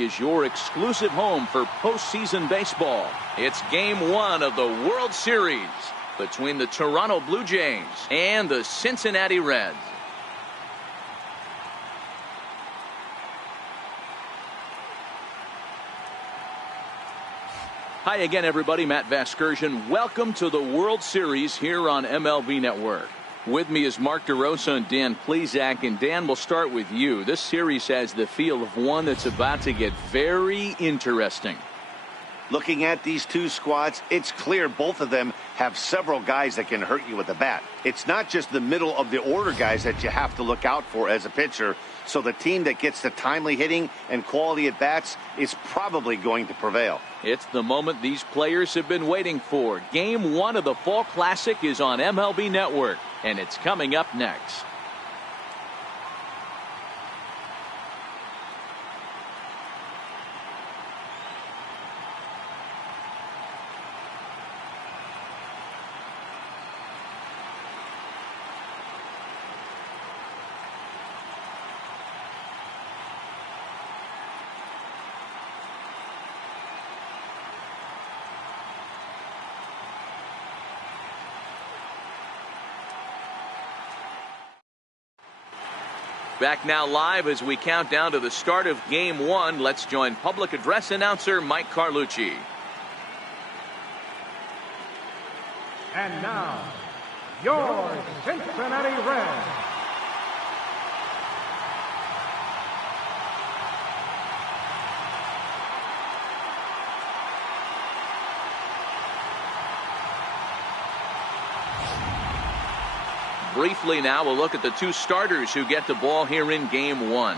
is your exclusive home for postseason baseball. It's Game 1 of the World Series between the Toronto Blue Jays and the Cincinnati Reds. Hi again, everybody. Matt Vasgersian. Welcome to the World Series here on MLB Network. With me is Mark DeRosa and Dan Plesac. And Dan, we'll start with you. This series has the feel of one that's about to get very interesting. Looking at these two squads, it's clear both of them have several guys that can hurt you with the bat. It's not just the middle of the order guys that you have to look out for as a pitcher. So the team that gets the timely hitting and quality at bats is probably going to prevail. It's the moment these players have been waiting for. Game 1 of the Fall Classic is on MLB Network, and it's coming up next. Back now live as we count down to the start of Game 1. Let's join public address announcer Mike Carlucci. And now, your Cincinnati Reds. Briefly now, we'll look at the two starters who get the ball here in Game 1.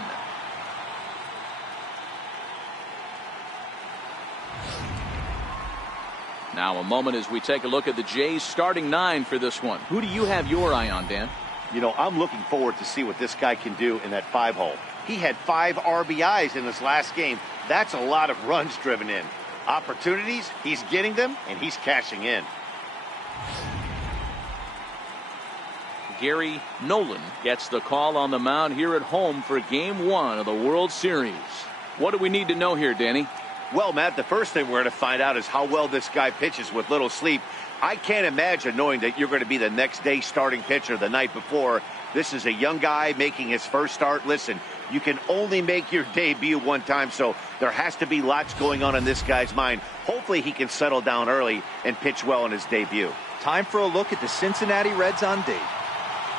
Now a moment as we take a look at the Jays starting 9 for this one. Who do you have your eye on, Dan? You know, I'm looking forward to see what this guy can do in that 5-hole. He had 5 RBIs in his last game. That's a lot of runs driven in. Opportunities, he's getting them, and he's cashing in. Gary Nolan gets the call on the mound here at home for Game 1 of the World Series. What do we need to know here, Danny? Well, Matt, the first thing we're going to find out is how well this guy pitches with little sleep. I can't imagine knowing that you're going to be the next day starting pitcher the night before. This is a young guy making his first start. Listen, you can only make your debut one time, so there has to be lots going on in this guy's mind. Hopefully he can settle down early and pitch well in his debut. Time for a look at the Cincinnati Reds on date.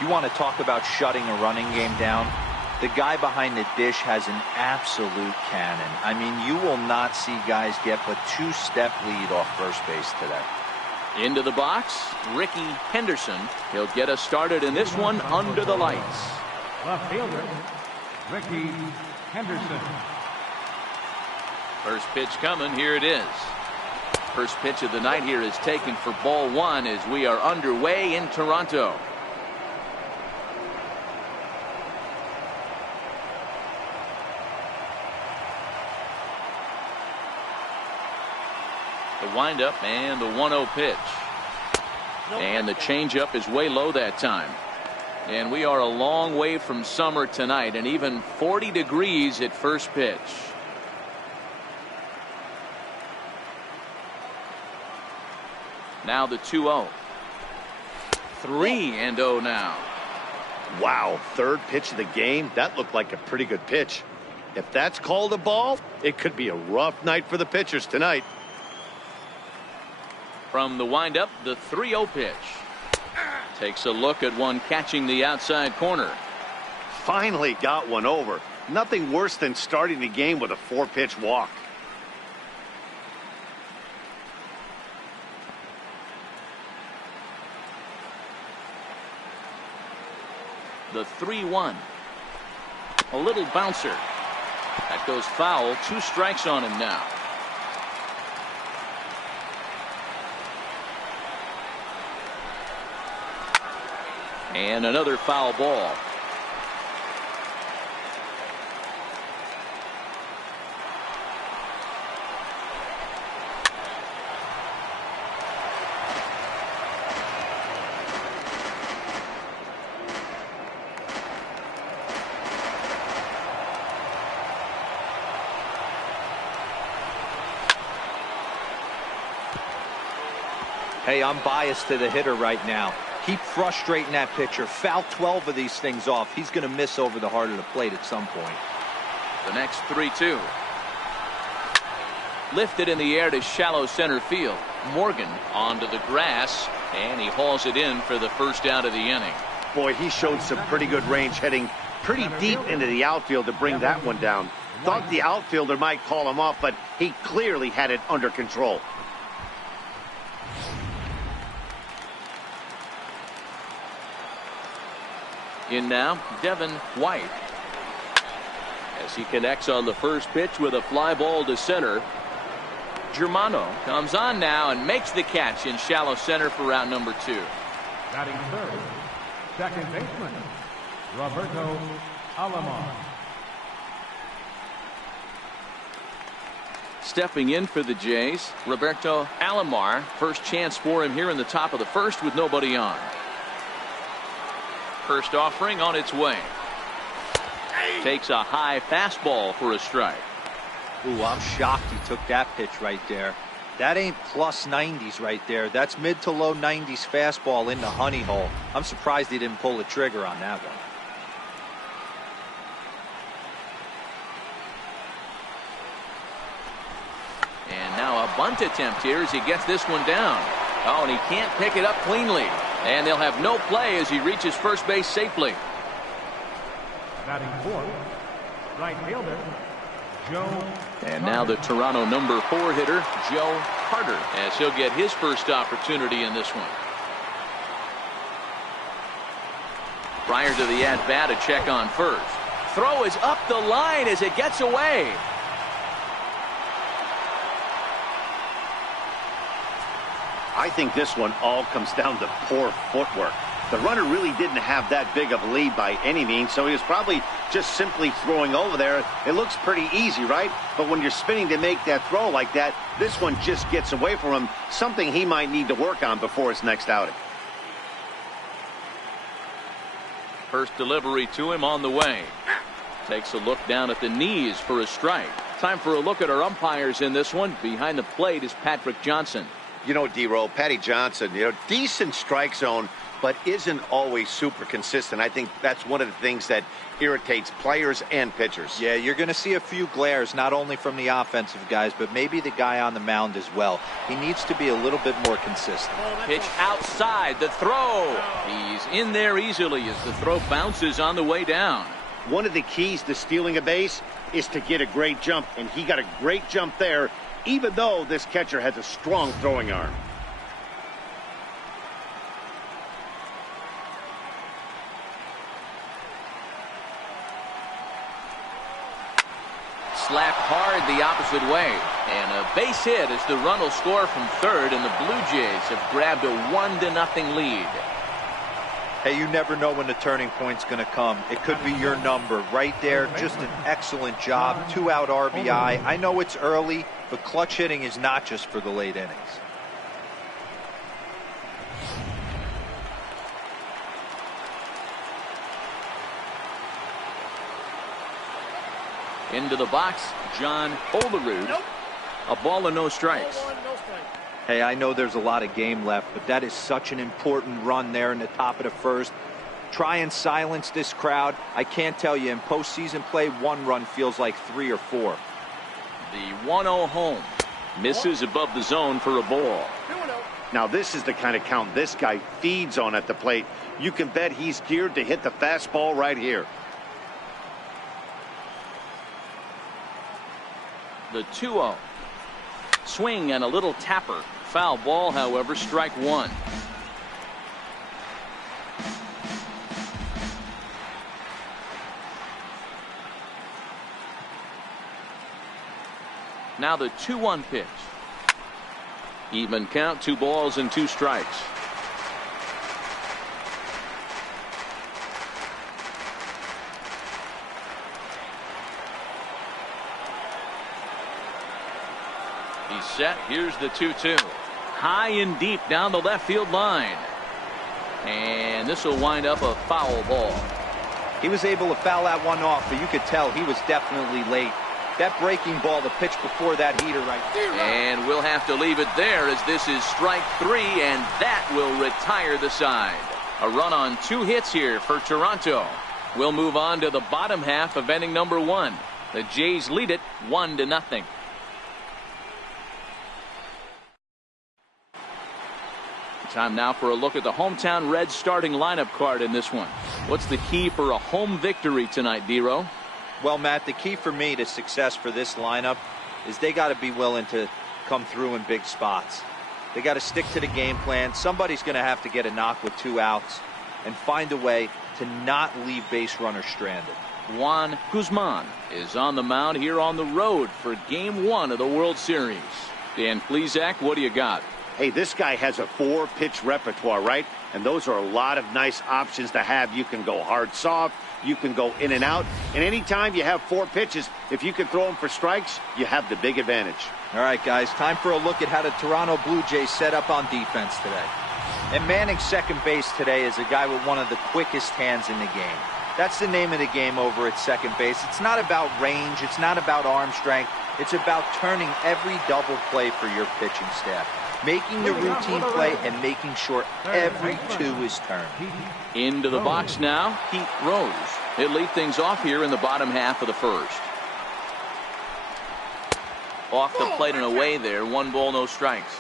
You want to talk about shutting a running game down? The guy behind the dish has an absolute cannon. I mean, you will not see guys get but 2-step lead off first base today. Into the box, Ricky Henderson. He'll get us started in this one under the lights. Left fielder, Ricky Henderson. First pitch coming. Here it is. First pitch of the night here is taken for ball 1 as we are underway in Toronto. The windup and the 1-0 pitch. And the changeup is way low that time. And we are a long way from summer tonight, and even 40 degrees at first pitch. Now the 2-0. 3-0 now. Wow, third pitch of the game. That looked like a pretty good pitch. If that's called a ball, it could be a rough night for the pitchers tonight. From the windup, the 3-0 pitch. Takes a look at one catching the outside corner. Finally got one over. Nothing worse than starting the game with a 4-pitch walk. The 3-1. A little bouncer. That goes foul. 2 strikes on him now. And another foul ball. Hey, I'm biased to the hitter right now. Keep frustrating that pitcher. Foul 12 of these things off. He's going to miss over the heart of the plate at some point. The next 3-2. Lifted in the air to shallow center field. Morgan onto the grass, and he hauls it in for the first out of the inning. Boy, he showed some pretty good range, heading pretty deep into the outfield to bring that one down. Thought the outfielder might call him off, but he clearly had it under control. In now, Devin White. As he connects on the first pitch with a fly ball to center. Germano comes on now and makes the catch in shallow center for out number 2. Batting third, second baseman, Roberto Alomar. Stepping in for the Jays, Roberto Alomar. First chance for him here in the top of the first with nobody on. First offering on its way. Takes a high fastball for a strike. Ooh, I'm shocked he took that pitch right there. That ain't plus 90s right there. That's mid to low 90s fastball in the honey hole. I'm surprised he didn't pull the trigger on that one. And now a bunt attempt here as he gets this one down. Oh, and he can't pick it up cleanly. And they'll have no play as he reaches first base safely. Batting fourth, right fielder, Joe. And now the Toronto number 4 hitter, Joe Carter, as he'll get his first opportunity in this one. Prior to the at-bat, a check on first. Throw is up the line as it gets away. I think this one all comes down to poor footwork. The runner really didn't have that big of a lead by any means, so he was probably just simply throwing over there. It looks pretty easy, right? But when you're spinning to make that throw like that, this one just gets away from him, something he might need to work on before his next outing. First delivery to him on the way. Takes a look down at the knees for a strike. Time for a look at our umpires in this one. Behind the plate is Patrick Johnson. You know, D-Roll, Patty Johnson, decent strike zone, but isn't always super consistent. I think that's one of the things that irritates players and pitchers. Yeah, you're going to see a few glares, not only from the offensive guys, but maybe the guy on the mound as well. He needs to be a little bit more consistent. Pitch outside, the throw. He's in there easily as the throw bounces on the way down. One of the keys to stealing a base is to get a great jump, and he got a great jump there, even though this catcher has a strong throwing arm. Slapped hard the opposite way. And a base hit as the run will score from third, and the Blue Jays have grabbed a 1-0 lead. Hey, you never know when the turning point's going to come. It could be your number right there. Just an excellent job. 2-out RBI. I know it's early, but clutch hitting is not just for the late innings. Into the box, John Olerud. Nope. A ball and no strikes. Hey, I know there's a lot of game left, but that is such an important run there in the top of the first. Try and silence this crowd. I can't tell you, in postseason play, one run feels like 3 or 4. The 1-0 home. Misses above the zone for a ball. Now, this is the kind of count this guy feeds on at the plate. You can bet he's geared to hit the fastball right here. The 2-0. Swing and a little tapper. Foul ball, however, strike one. Now the 2-1 pitch. Even count, 2 balls and 2 strikes. He's set. Here's the 2-2. High and deep down the left field line. And this will wind up a foul ball. He was able to foul that one off, but you could tell he was definitely late. That breaking ball, the pitch before that heater right there. And we'll have to leave it there as this is strike 3, and that will retire the side. A run on 2 hits here for Toronto. We'll move on to the bottom half of inning number 1. The Jays lead it 1-0. Time now for a look at the hometown Reds starting lineup card in this one. What's the key for a home victory tonight, D-Row? Well, Matt, the key for me to success for this lineup is they got to be willing to come through in big spots. They got to stick to the game plan. Somebody's going to have to get a knock with 2 outs and find a way to not leave base runners stranded. Juan Guzman is on the mound here on the road for Game 1 of the World Series. Dan Plesac, what do you got? Hey, this guy has a 4-pitch repertoire, right? And those are a lot of nice options to have. You can go hard, soft. You can go in and out. And anytime you have 4 pitches, if you can throw them for strikes, you have the big advantage. All right, guys, time for a look at how the Toronto Blue Jays set up on defense today. And manning second base today is a guy with one of the quickest hands in the game. That's the name of the game over at second base. It's not about range. It's not about arm strength. It's about turning every double play for your pitching staff. Making the routine play and making sure every 2 is turned. Into the box now, Pete Rose. He'll lead things off here in the bottom half of the first. Off the plate and away there. 1 ball, no strikes.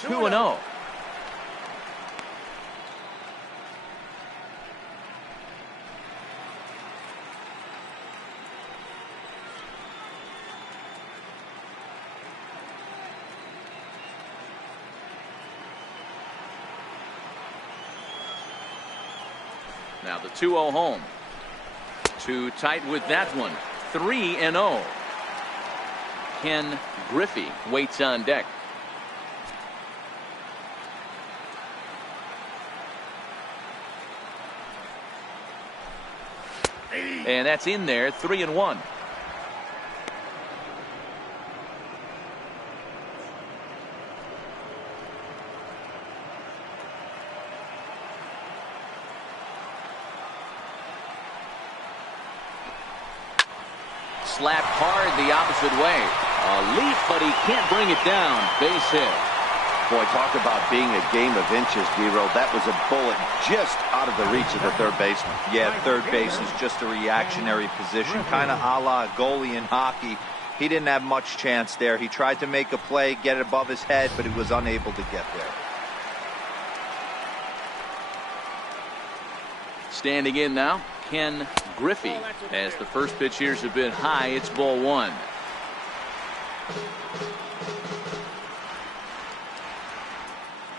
Two and 0. Now the 2-0 home. Too tight with that one. 3-0. Ken Griffey waits on deck. And that's in there. 3-1. Slapped hard the opposite way. A leap, but he can't bring it down. Base hit. Boy, talk about being a game of inches, D-Row. That was a bullet just out of the reach of the third baseman. Yeah, third base is just a reactionary position, kind of a la goalie in hockey. He didn't have much chance there. He tried to make a play, get it above his head, but he was unable to get there. Standing in now, Ken Griffey. As the first pitch here's a bit high, it's ball 1.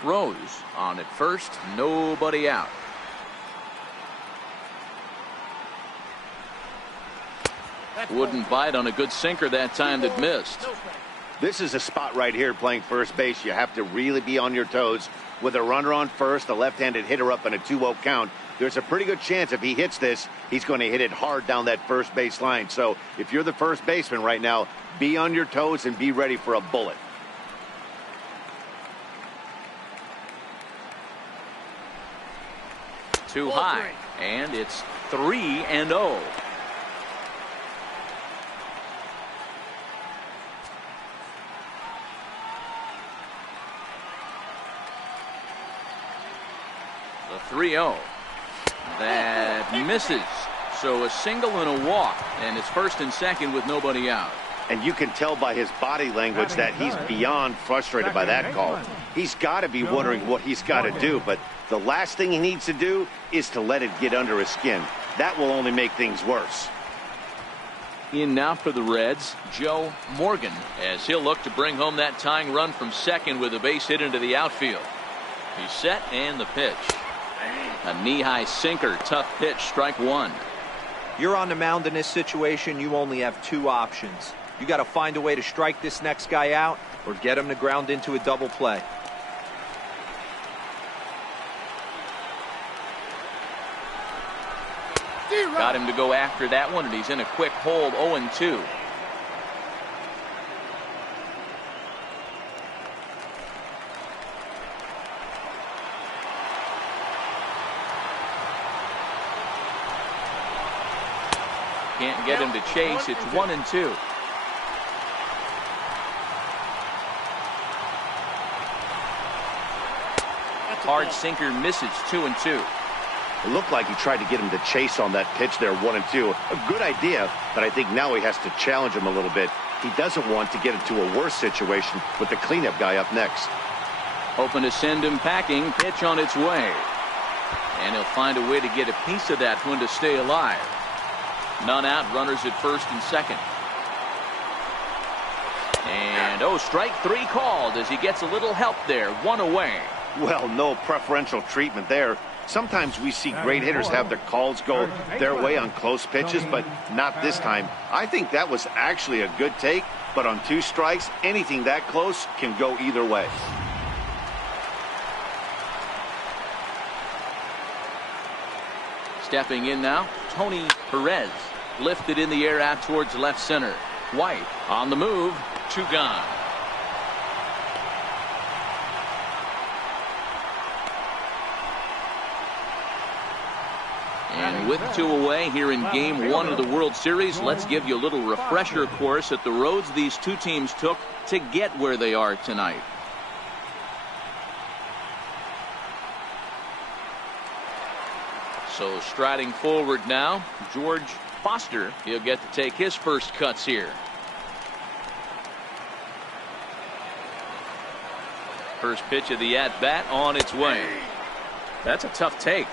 Rose on at first, nobody out. Wouldn't bite on a good sinker that time that missed. This is a spot right here playing first base. You have to really be on your toes. With a runner on first, a left-handed hitter up in a 2-0 count, there's a pretty good chance if he hits this, he's going to hit it hard down that first base line. So if you're the first baseman right now, be on your toes and be ready for a bullet. Too high, and it's 3-0. The 3-0. That misses. So a single and a walk, and it's first and second with nobody out. And you can tell by his body language that he's beyond frustrated by that call. He's got to be wondering what he's got to do, but the last thing he needs to do is to let it get under his skin. That will only make things worse. In now for the Reds, Joe Morgan, as he'll look to bring home that tying run from second with a base hit into the outfield. He's set, and the pitch. A knee-high sinker, tough pitch, strike 1. You're on the mound in this situation, you only have 2 options. You got to find a way to strike this next guy out or get him to ground into a double play. Got him to go after that one, and he's in a quick hold. 0-2. Can't get him to chase. It's 1-2. Hard sinker misses. 2-2. It looked like he tried to get him to chase on that pitch there, 1-2. A good idea, but I think now he has to challenge him a little bit. He doesn't want to get into a worse situation with the cleanup guy up next. Hoping to send him packing. Pitch on its way. And he'll find a way to get a piece of that one to stay alive. None out. Runners at first and second. And strike 3 called as he gets a little help there. 1 away. Well, no preferential treatment there. Sometimes we see great hitters have their calls go their way on close pitches, but not this time. I think that was actually a good take, but on 2 strikes, anything that close can go either way. Stepping in now, Tony Perez. Lifted in the air out towards left center. White on the move. 2 gone. And with 2 away here in Game 1 of the World Series, let's give you a little refresher course at the roads these 2 teams took to get where they are tonight. So striding forward now, George Foster. He'll get to take his first cuts here. First pitch of the at-bat on its way. That's a tough take.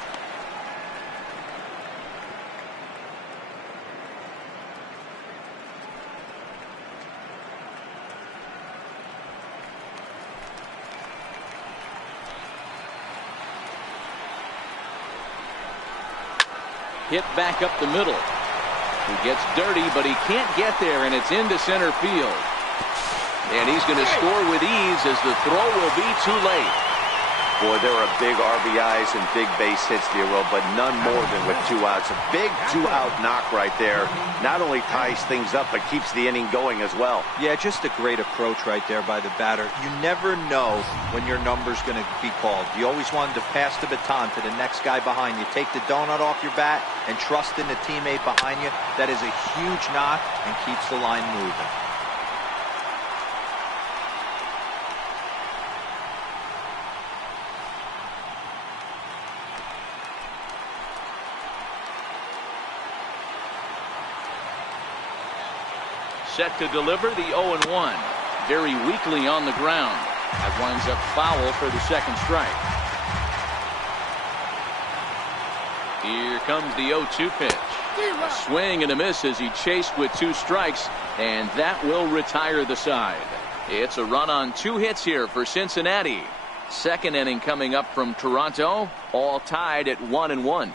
Hit back up the middle. He gets dirty, but he can't get there, and it's into center field. And he's going to score with ease as the throw will be too late. Boy, there are big RBIs and big base hits there, Will, but none more than with 2 outs. A big 2-out knock right there. Not only ties things up, but keeps the inning going as well. Yeah, just a great approach right there by the batter. You never know when your number's going to be called. You always wanted to pass the baton to the next guy behind you. Take the donut off your bat and trust in the teammate behind you. That is a huge knock and keeps the line moving. Set to deliver the 0-1. Very weakly on the ground. That winds up foul for the second strike. Here comes the 0-2 pitch. A swing and a miss as he chased with 2 strikes, and that will retire the side. It's a run on 2 hits here for Cincinnati. Second inning coming up from Toronto, all tied at 1-1.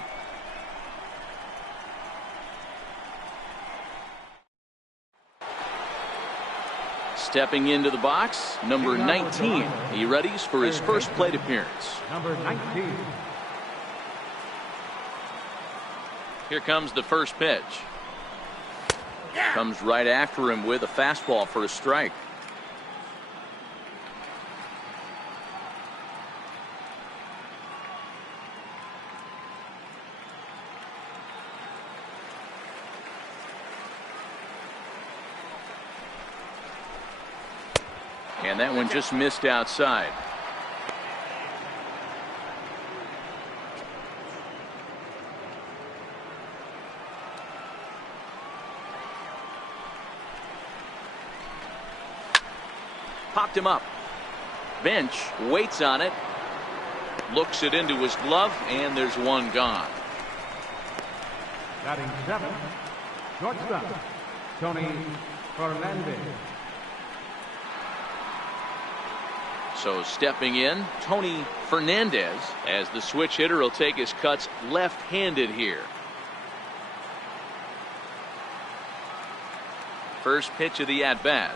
Stepping into the box, number 19. He readies for his first plate appearance. Number 19. Here comes the first pitch. Comes right after him with a fastball for a strike. And that one just missed outside. Popped him up. Bench waits on it. Looks it into his glove, and there's one gone. Batting 7, shortstop, Tony Fernandez. So stepping in, Tony Fernandez, as the switch hitter will take his cuts left-handed here. First pitch of the at-bat.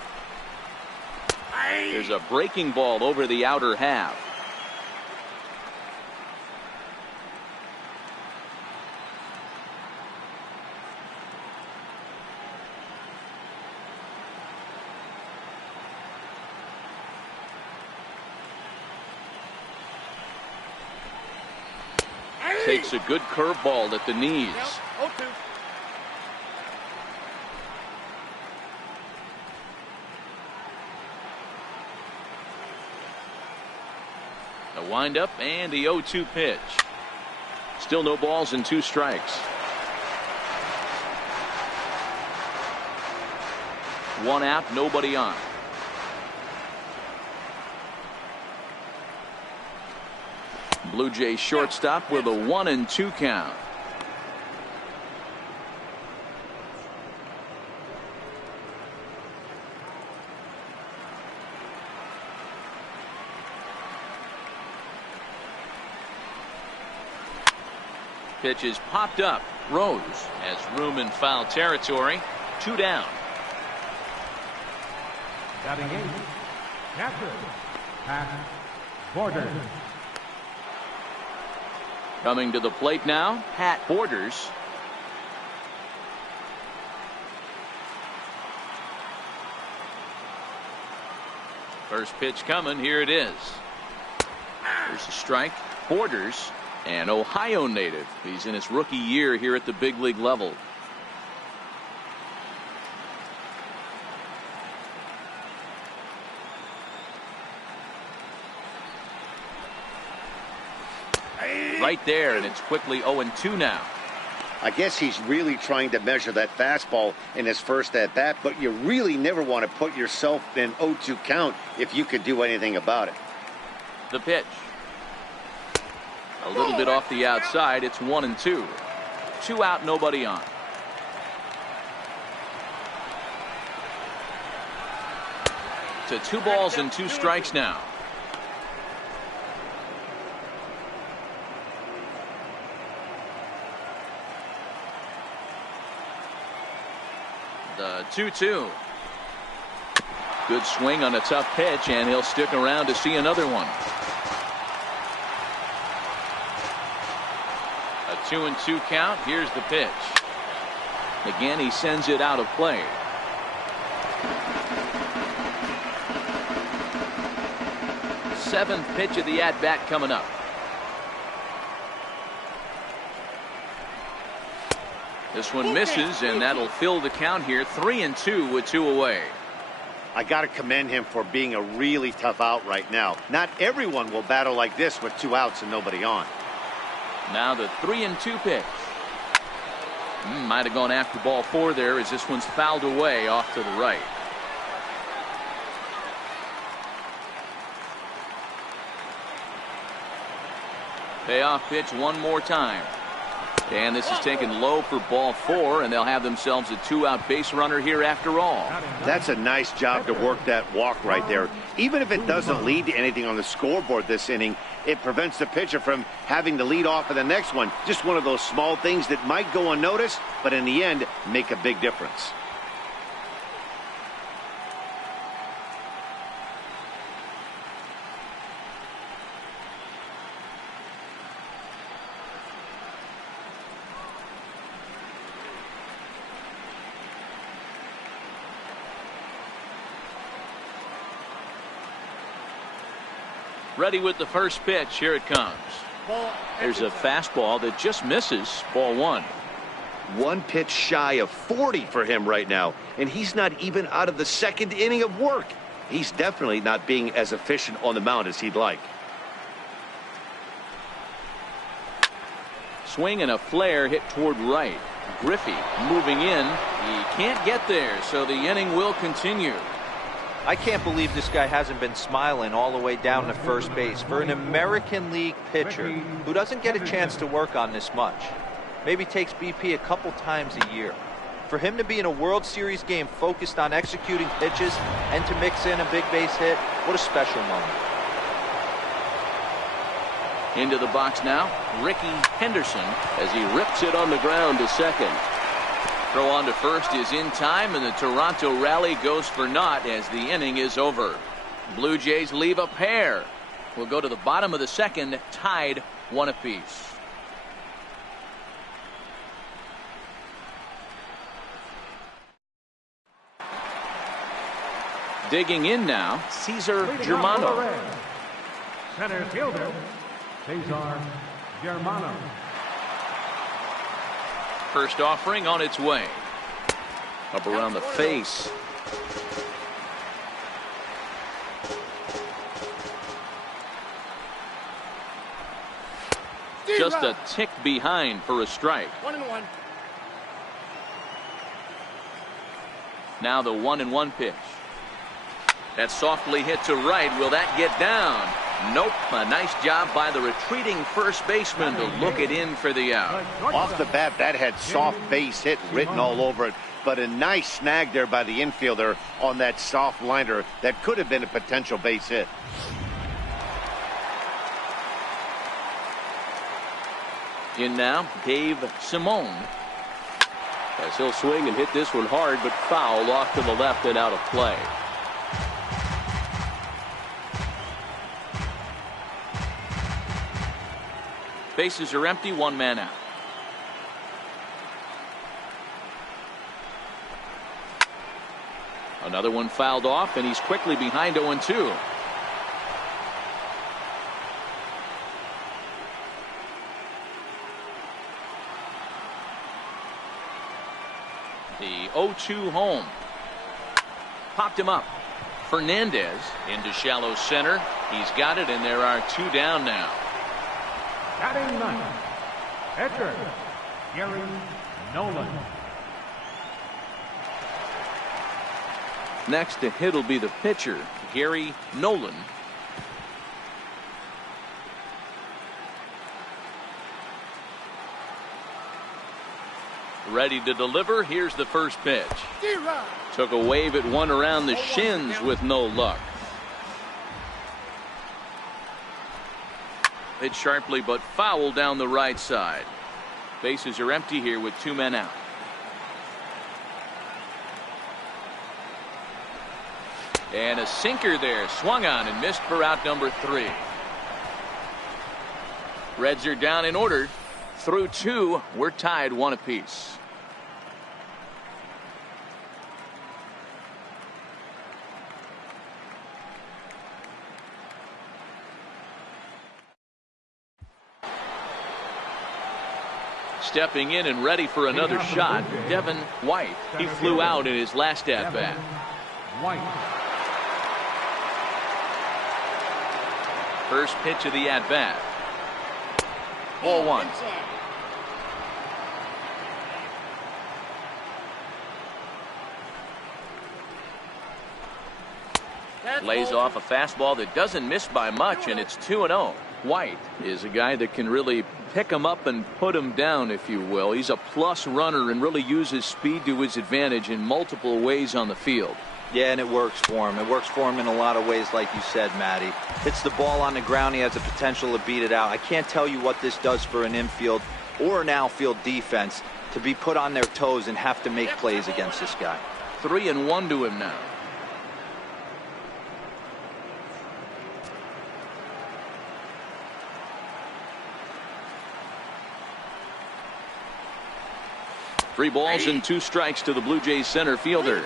There's a breaking ball over the outer half. Takes a good curveball at the knees. The windup and the 0-2 pitch. Still no balls and 2 strikes. 1 out, nobody on. Blue Jays shortstop with a 1-2 count. Pitch is popped up. Rose has room in foul territory. 2 down. Batting in, catcher, Pat Borders. Coming to the plate now, Pat Borders. First pitch coming. Here it is. There's a strike. Borders, an Ohio native. He's in his rookie year here at the big league level. Right there, and it's quickly 0-2 now. I guess he's really trying to measure that fastball in his first at bat, but you really never want to put yourself in 0-2 count if you could do anything about it. The pitch. A little bit off the outside. It's 1-2. 2 out, nobody on. To 2 balls and 2 strikes now. The 2-2. Good swing on a tough pitch, and he'll stick around to see another one. A 2-2 count. Here's the pitch. Again, he sends it out of play. Seventh pitch of the at-bat coming up. This one misses, and that'll fill the count here. 3-2 with 2 away. I got to commend him for being a really tough out right now. Not everyone will battle like this with 2 outs and nobody on. Now the 3-2 pitch. Might have gone after ball 4 there, as this one's fouled away off to the right. Payoff pitch one more time. And this is taken low for ball 4, and they'll have themselves a 2-out base runner here after all. That's a nice job to work that walk right there. Even if it doesn't lead to anything on the scoreboard this inning, it prevents the pitcher from having to lead off of the next one. Just one of those small things that might go unnoticed, but in the end, make a big difference. Ready with the first pitch. Here it comes. There's a fastball that just misses. Ball 1. 1 pitch shy of 40 for him right now, and he's not even out of the 2nd inning of work. He's definitely not being as efficient on the mound as he'd like. Swing and a flare hit toward right. Griffey moving in. He can't get there, so the inning will continue. I can't believe this guy hasn't been smiling all the way down to first base. For an American League pitcher who doesn't get a chance to work on this much, maybe takes BP a couple times a year, for him to be in a World Series game focused on executing pitches and to mix in a big base hit, what a special moment. Into the box now, Ricky Henderson, as he rips it on the ground to second. Throw on to first is in time, and the Toronto rally goes for naught as the inning is over. Blue Jays leave a pair. We'll go to the bottom of the 2nd, tied 1 apiece. Digging in now, Cesar Germano. Center fielder, Cesar Germano. First offering on its way. Up around the face. just a tick behind for a strike. 1-1. Now the 1-1 pitch. That's softly hit to right. Will that get down? Nope. A nice job by the retreating first baseman to look it in for the out. Off the bat, that had soft base hit written all over it, but a nice snag there by the infielder on that soft liner that could have been a potential base hit. In now, Dave Simone. As he'll swing and hit this one hard, but foul off to the left and out of play. Bases are empty, one man out. Another one fouled off, and he's quickly behind 0-2. The 0-2 home. Popped him up. Fernandez into shallow center. He's got it, and there are two down now. Batting ninth, pitcher, Gary Nolan. Next to hit will be the pitcher, Gary Nolan. Ready to deliver. Here's the first pitch. Took a wave at one around the shins with no luck. Hit sharply but foul down the right side. Bases are empty here with two men out. And a sinker there, swung on and missed for out number 3. Reds are down in order. Through 2, we're tied 1 apiece. Stepping in and ready for another shot, Devin White. He flew out in his last at-bat. First pitch of the at-bat. Ball 1. Lays off a fastball that doesn't miss by much, and it's 2-0. White is a guy that can really pick him up and put him down, if you will. He's a plus runner and really uses speed to his advantage in multiple ways on the field. Yeah, and it works for him. It works for him in a lot of ways, like you said, Matty. Hits the ball on the ground. He has the potential to beat it out. I can't tell you what this does for an infield or an outfield defense to be put on their toes and have to make plays against this guy. 3-1 to him now. Three balls and 2 strikes to the Blue Jays center fielder.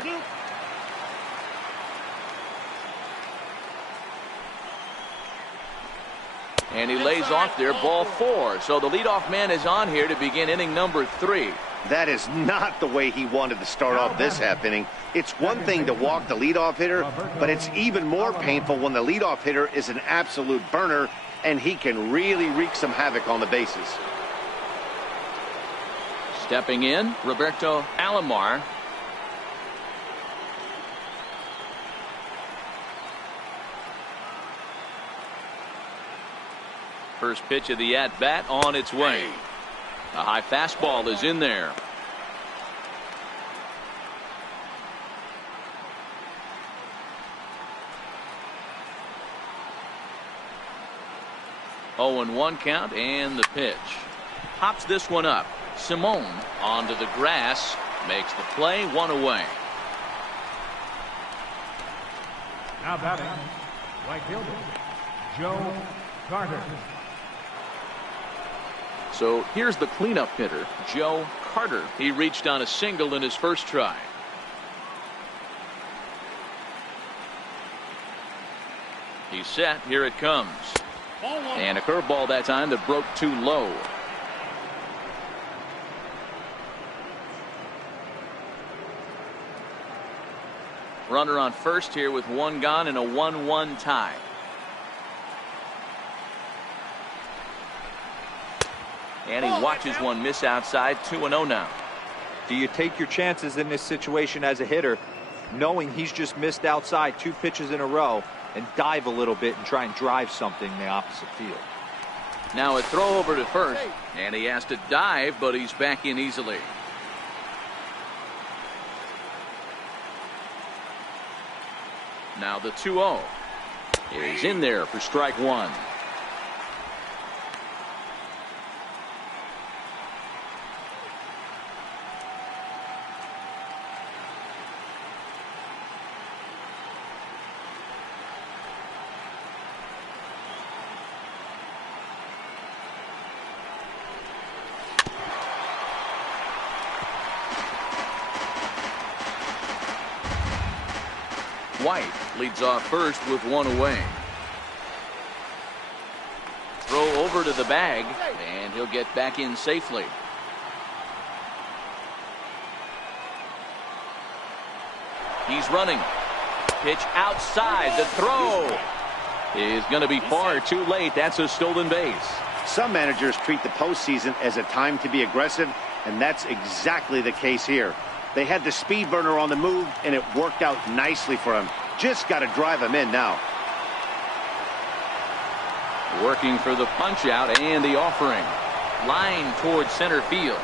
And he lays off there, ball 4. So the leadoff man is on here to begin inning number 3. That is not the way he wanted to start off this half inning. It's one thing to walk the leadoff hitter, but it's even more painful when the leadoff hitter is an absolute burner and he can really wreak some havoc on the bases. Stepping in, Roberto Alomar. First pitch of the at-bat on its way. A high fastball is in there. Oh, and 1 count, and the pitch. Hops this one up. Simone onto the grass, makes the play, 1 away. Now batting, right fielder, Joe Carter. So here's the cleanup hitter, Joe Carter. He reached on a single in his first try. He's set. Here it comes. And a curveball that time that broke too low. Runner on first here with 1 gone and a 1-1 tie. And he watches one miss outside. 2-0 now. Do you take your chances in this situation as a hitter, knowing he's just missed outside 2 pitches in a row, and dive a little bit and try and drive something in the opposite field? Now a throw over to first, and he has to dive, but he's back in easily. Now the 2-0 is in there for strike 1. White leads off first with 1 away. Throw over to the bag, and he'll get back in safely. He's running. Pitch outside. The throw is going to be far too late. That's a stolen base. Some managers treat the postseason as a time to be aggressive, and that's exactly the case here. They had the speed burner on the move, and it worked out nicely for him. Just got to drive him in now. Working for the punch out and the offering. Line towards center field.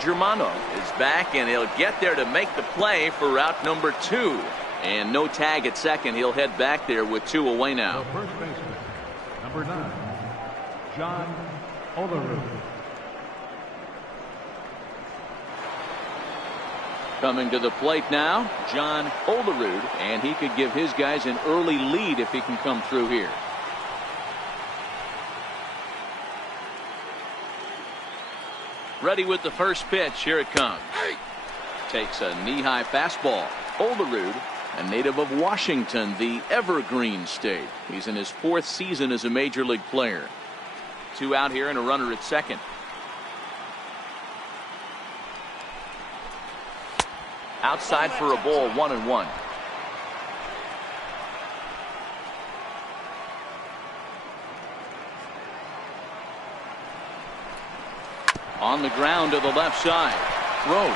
Germano is back, and he'll get there to make the play for route number 2. And no tag at second. He'll head back there with 2 away now. The first baseman, number 9, John Olerud. Coming to the plate now, John Olerud, and he could give his guys an early lead if he can come through here. Ready with the first pitch. Here it comes. Takes a knee-high fastball. Olerud, a native of Washington, the Evergreen State. He's in his 4th season as a major league player. 2 out here and a runner at second. Outside for a ball, 1-1. On the ground to the left side. Throws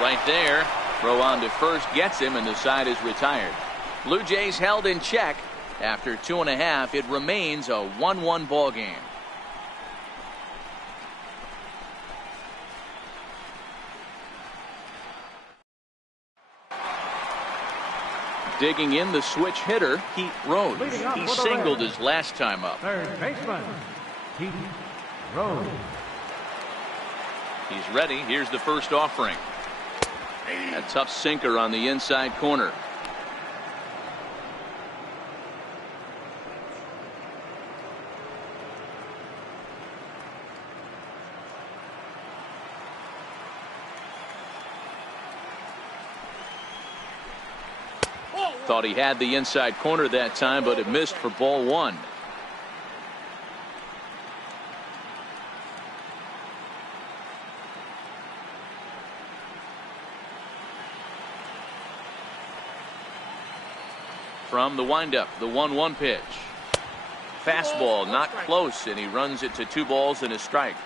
right there. Throw on to first, gets him, and the side is retired. Blue Jays held in check. After 2.5, it remains a 1-1 ball game. Digging in, the switch hitter, Pete Rose. He singled his last time up. Third baseman, Pete Rose. He's ready. Here's the first offering. A tough sinker on the inside corner. Thought he had the inside corner that time, but it missed for ball 1. From the windup, the 1-1 pitch. Fastball not close, and he runs it to 2 balls and a strike.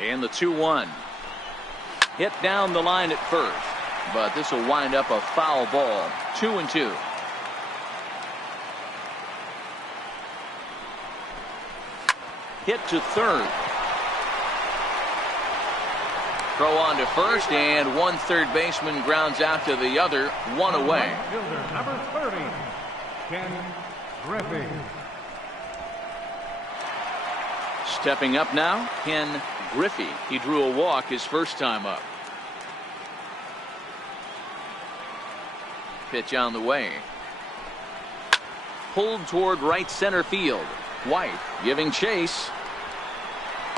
And the 2-1. Hit down the line at first, but this will wind up a foul ball. 2-2. Hit to third. Throw on to first, and one third baseman grounds out to the other. 1 away. Fielder, number 30, Ken Griffey. Stepping up now, Ken Griffey. He drew a walk his first time up. Pitch on the way. Pulled toward right center field. White giving chase.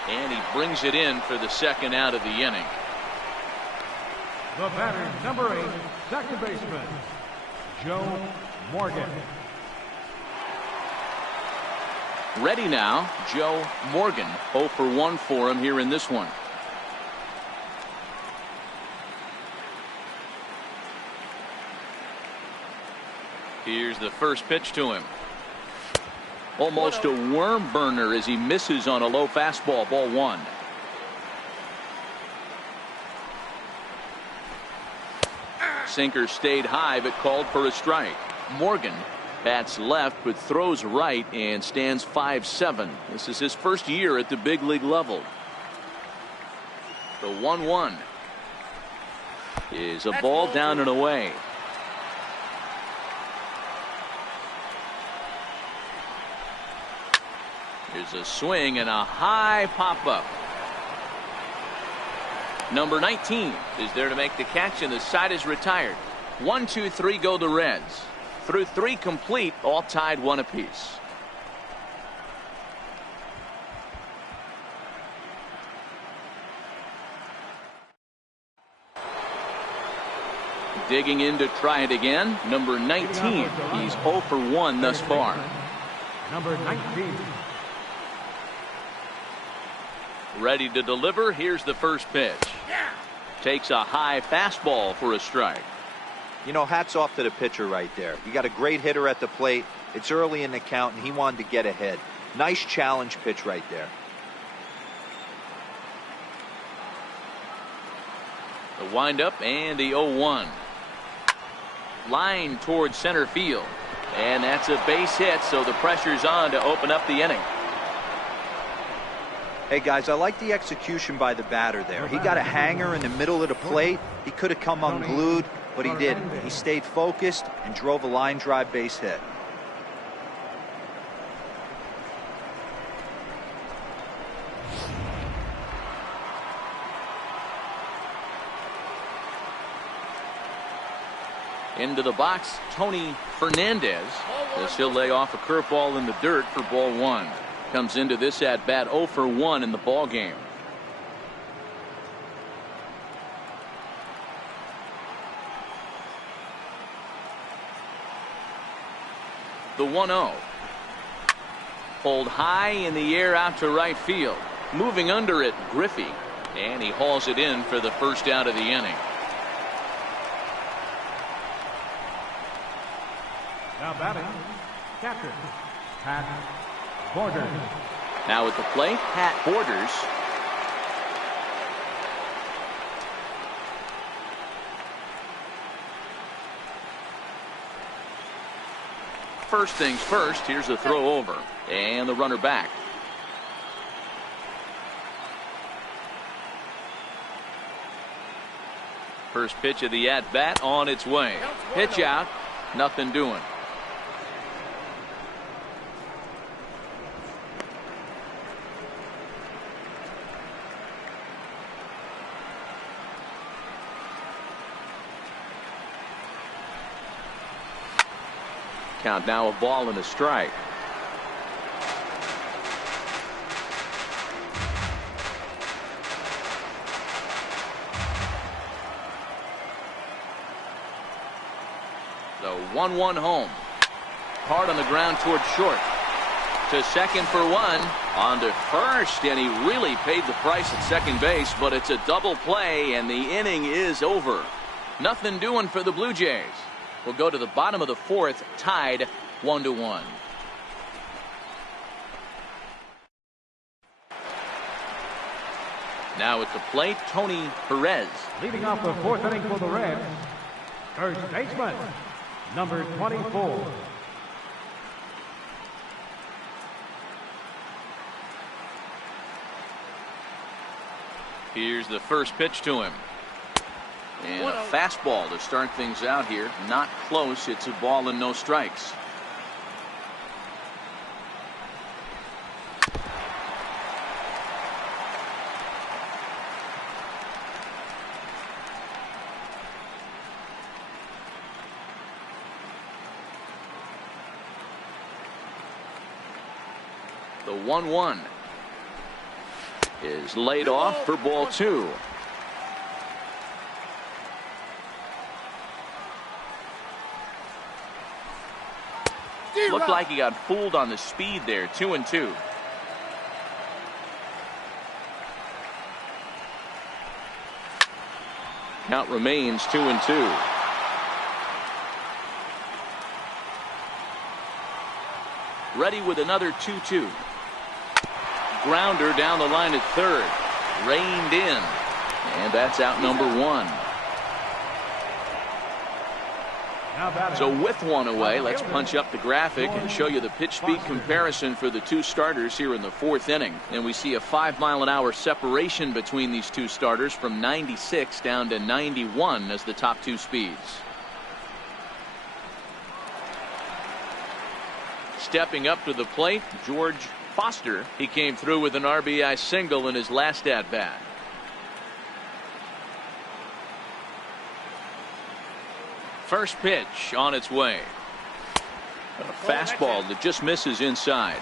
And he brings it in for the second out of the inning. The batter, number 8, second baseman, Joe Morgan. Ready now, Joe Morgan. 0 for 1 for him here in this one. Here's the first pitch to him. Almost a worm burner as he misses on a low fastball. Ball one. Sinker stayed high but called for a strike. Morgan bats left but throws right and stands 5-7. This is his first year at the big league level. The 1-1 is a ball down and away. Here's a swing and a high pop-up. Number 19 is there to make the catch, and the side is retired. 1, 2, 3 go the Reds. Through 3 complete, all tied 1 apiece. Digging in to try it again. Number 19. He's 0 for 1 thus far. Number 19. Ready to deliver. Here's the first pitch. Takes a high fastball for a strike. You know, hats off to the pitcher right there. You got a great hitter at the plate. It's early in the count, and he wanted to get ahead. Nice challenge pitch right there. The windup and the 0-1. Line towards center field. And that's a base hit, so the pressure's on to open up the inning. Hey guys, I like the execution by the batter there. He got a hanger in the middle of the plate. He could have come unglued, but he didn't. He stayed focused and drove a line drive base hit. Into the box, Tony Fernandez, as he'll lay off a curveball in the dirt for ball one. Comes into this at bat 0 for 1 in the ball game. The 1-0. Pulled high in the air out to right field. Moving under it, Griffey. And he hauls it in for the first out of the inning. Now batting, catcher, Pat Borders. Now at the plate, Pat Borders. First things first, here's a throw over. And the runner back. First pitch of the at-bat on its way. Pitch out, nothing doing. Count now a ball and a strike. The 1-1 home. Hard on the ground towards short. To second for 1. On to first, and he really paid the price at second base, but it's a double play, and the inning is over. Nothing doing for the Blue Jays. We'll go to the bottom of the 4th, tied 1-1. Now at the plate, Tony Perez. Leading off the 4th inning for the Reds, first baseman, number 24. Here's the first pitch to him. And a fastball to start things out here. Not close. It's a ball and no strikes. The 1-1 is laid off for ball 2. Looked like he got fooled on the speed there. 2-2. Count remains 2-2. Ready with another 2-2. Grounder down the line at third. Reined in. And that's out number one. So with one away, let's punch up the graphic and show you the pitch speed comparison for the two starters here in the fourth inning. And we see a 5-mile-an-hour separation between these two starters from 96 down to 91 as the top two speeds. Stepping up to the plate, George Foster. He came through with an RBI single in his last at-bat. First pitch on its way. A fastball that just misses inside.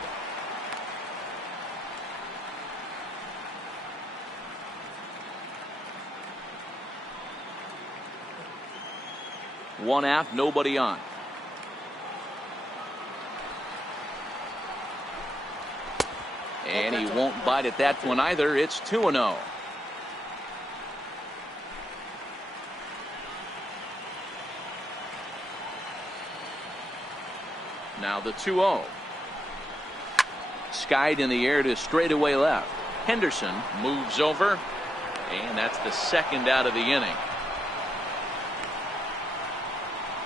One out, nobody on. And he won't bite at that one either. It's 2-0. Now the 2-0. Skied in the air to straightaway left. Henderson moves over, and that's the second out of the inning.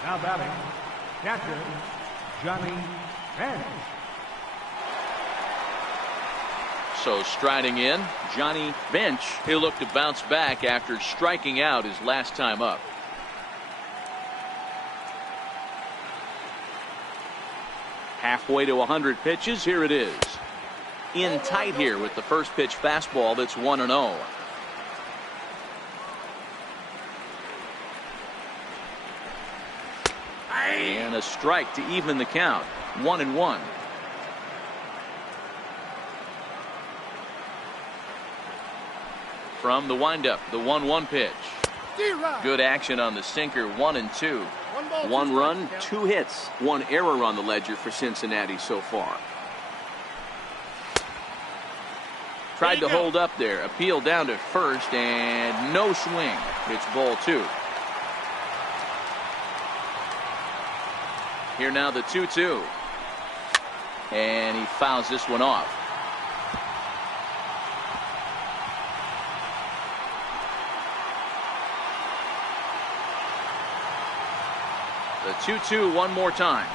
Now batting, catcher Johnny Bench. So striding in, Johnny Bench. He'll look to bounce back after striking out his last time up. Halfway to 100 pitches. Here it is. In tight here with the first pitch fastball that's 1-0. And a strike to even the count. 1-1. From the windup, the 1-1 pitch. Good action on the sinker. 1-2. One run, 2 hits, 1 error on the ledger for Cincinnati so far. Tried to hold up there. Appeal down to first and no swing. It's ball 2. Here now the 2-2. And he fouls this one off. The 2-2 one more time.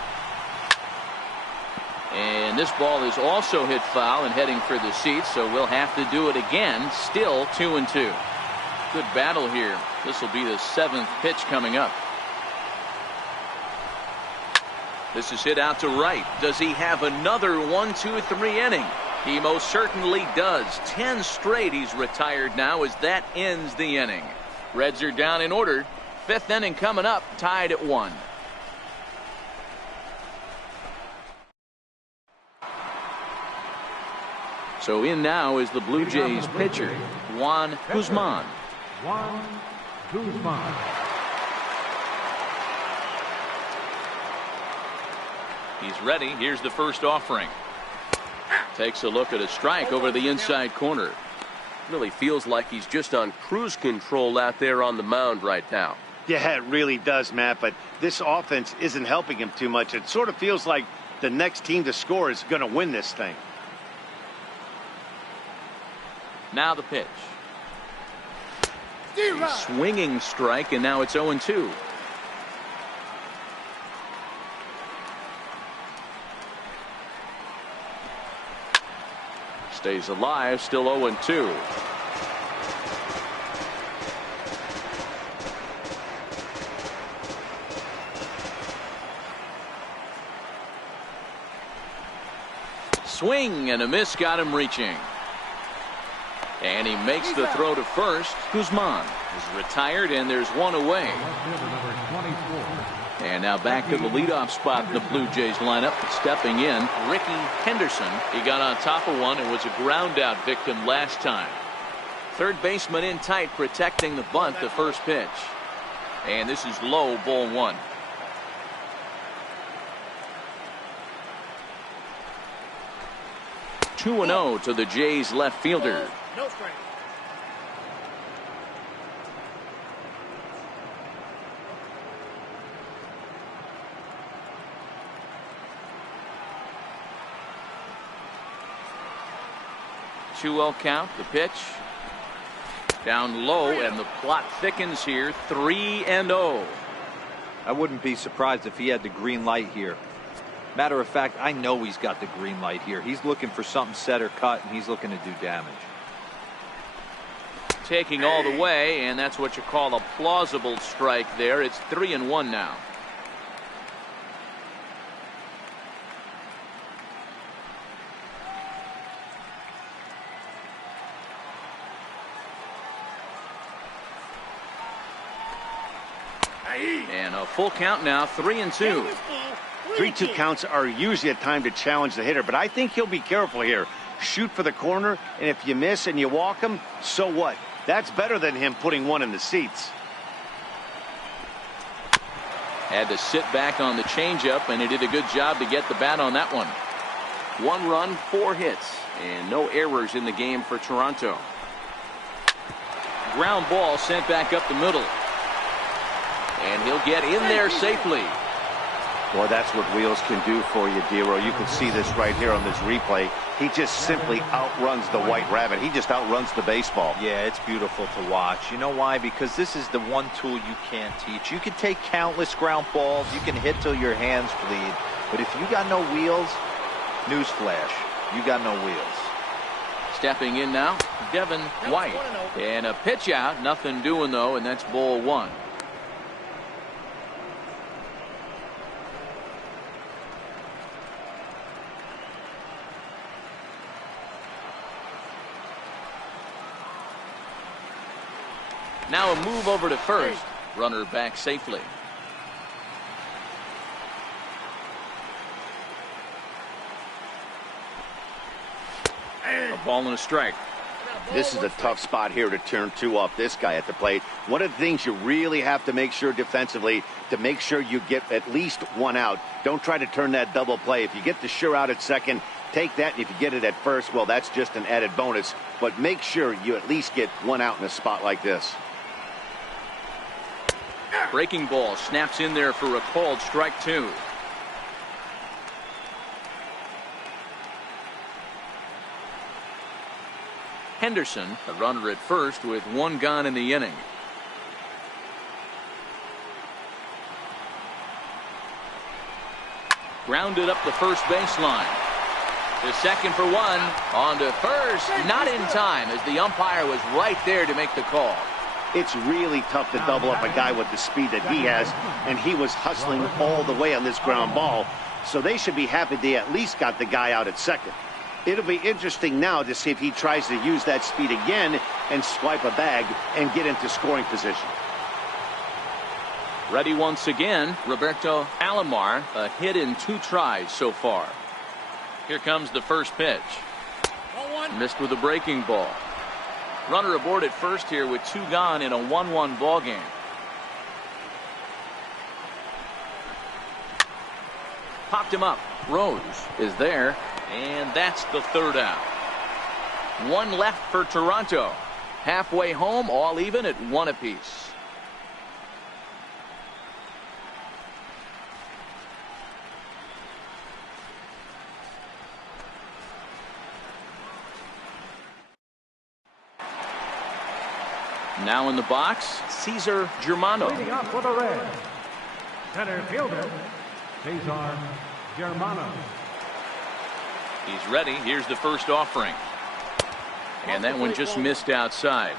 And this ball is also hit foul and heading for the seats, so we'll have to do it again. Still 2-2. Good battle here. This will be the 7th pitch coming up. This is hit out to right. Does he have another 1-2-3 inning? He most certainly does. 10 straight he's retired now as that ends the inning. Reds are down in order. 5th inning coming up, tied at 1. So in now is the Blue Jays pitcher, Juan Guzman. Juan Guzman. He's ready. Here's the first offering. Takes a look at a strike over the inside corner. Really feels like he's just on cruise control out there on the mound right now. Yeah, it really does, Matt, but this offense isn't helping him too much. It sort of feels like the next team to score is going to win this thing. Now the pitch. A swinging strike, and now it's 0-2. Stays alive, still 0-2. Swing and a miss, got him reaching. And he makes the throw to first. Guzman is retired, and there's one away. And now back to the leadoff spot in the Blue Jays lineup. Stepping in, Ricky Henderson. He got on top of one and was a ground out victim last time. Third baseman in tight, protecting the bunt, the first pitch. And this is low, ball 1. Two 2-0 to the Jays left fielder. No strike. 2-0 count. The pitch. Down low, and the plot thickens here. 3-0. I wouldn't be surprised if he had the green light here. Matter of fact, I know he's got the green light here. He's looking for something set or cut, and he's looking to do damage. Taking all the way, and that's what you call a plausible strike there. It's 3-1 now. And a full count now, 3-2. 3-2 counts are usually a time to challenge the hitter, but I think he'll be careful here. Shoot for the corner, and if you miss and you walk him, so what? That's better than him putting one in the seats. Had to sit back on the changeup, and he did a good job to get the bat on that one. 1 run, 4 hits, and no errors in the game for Toronto. Ground ball sent back up the middle. And he'll get in there safely. Boy, that's what wheels can do for you, Dero. You can see this right here on this replay. He just simply outruns the White Rabbit. He just outruns the baseball. Yeah, it's beautiful to watch. You know why? Because this is the one tool you can't teach. You can take countless ground balls. You can hit till your hands bleed. But if you got no wheels, newsflash, you got no wheels. Stepping in now, Devin White. And a pitch out. Nothing doing, though, and that's ball 1. Now a move over to first. Runner back safely. A ball and a strike. This is a tough spot here to turn 2 off this guy at the plate. One of the things you really have to make sure defensively, to make sure you get at least 1 out. Don't try to turn that double play. If you get the sure out at second, take that, and if you get it at first, well, that's just an added bonus. But make sure you at least get 1 out in a spot like this. Breaking ball snaps in there for a called strike 2. Henderson, a runner at first with 1 gone in the inning. Grounded up the first baseline. To second for 1. On to first. Not in time, as the umpire was right there to make the call. It's really tough to double up a guy with the speed that he has, and he was hustling all the way on this ground ball. So they should be happy they at least got the guy out at second. It'll be interesting now to see if he tries to use that speed again and swipe a bag and get into scoring position. Ready once again, Roberto Alomar, a hit in 2 tries so far. Here comes the first pitch. Missed with a breaking ball. Runner aboard at first here with 2 gone in a 1-1 ball game. Popped him up. Rose is there, and that's the 3rd out. 1 left for Toronto. Halfway home, all even at 1 apiece. Now in the box, Cesar Germano. Leading up for the Reds, center fielder, Cesar Germano. He's ready. Here's the first offering. And that one just missed outside.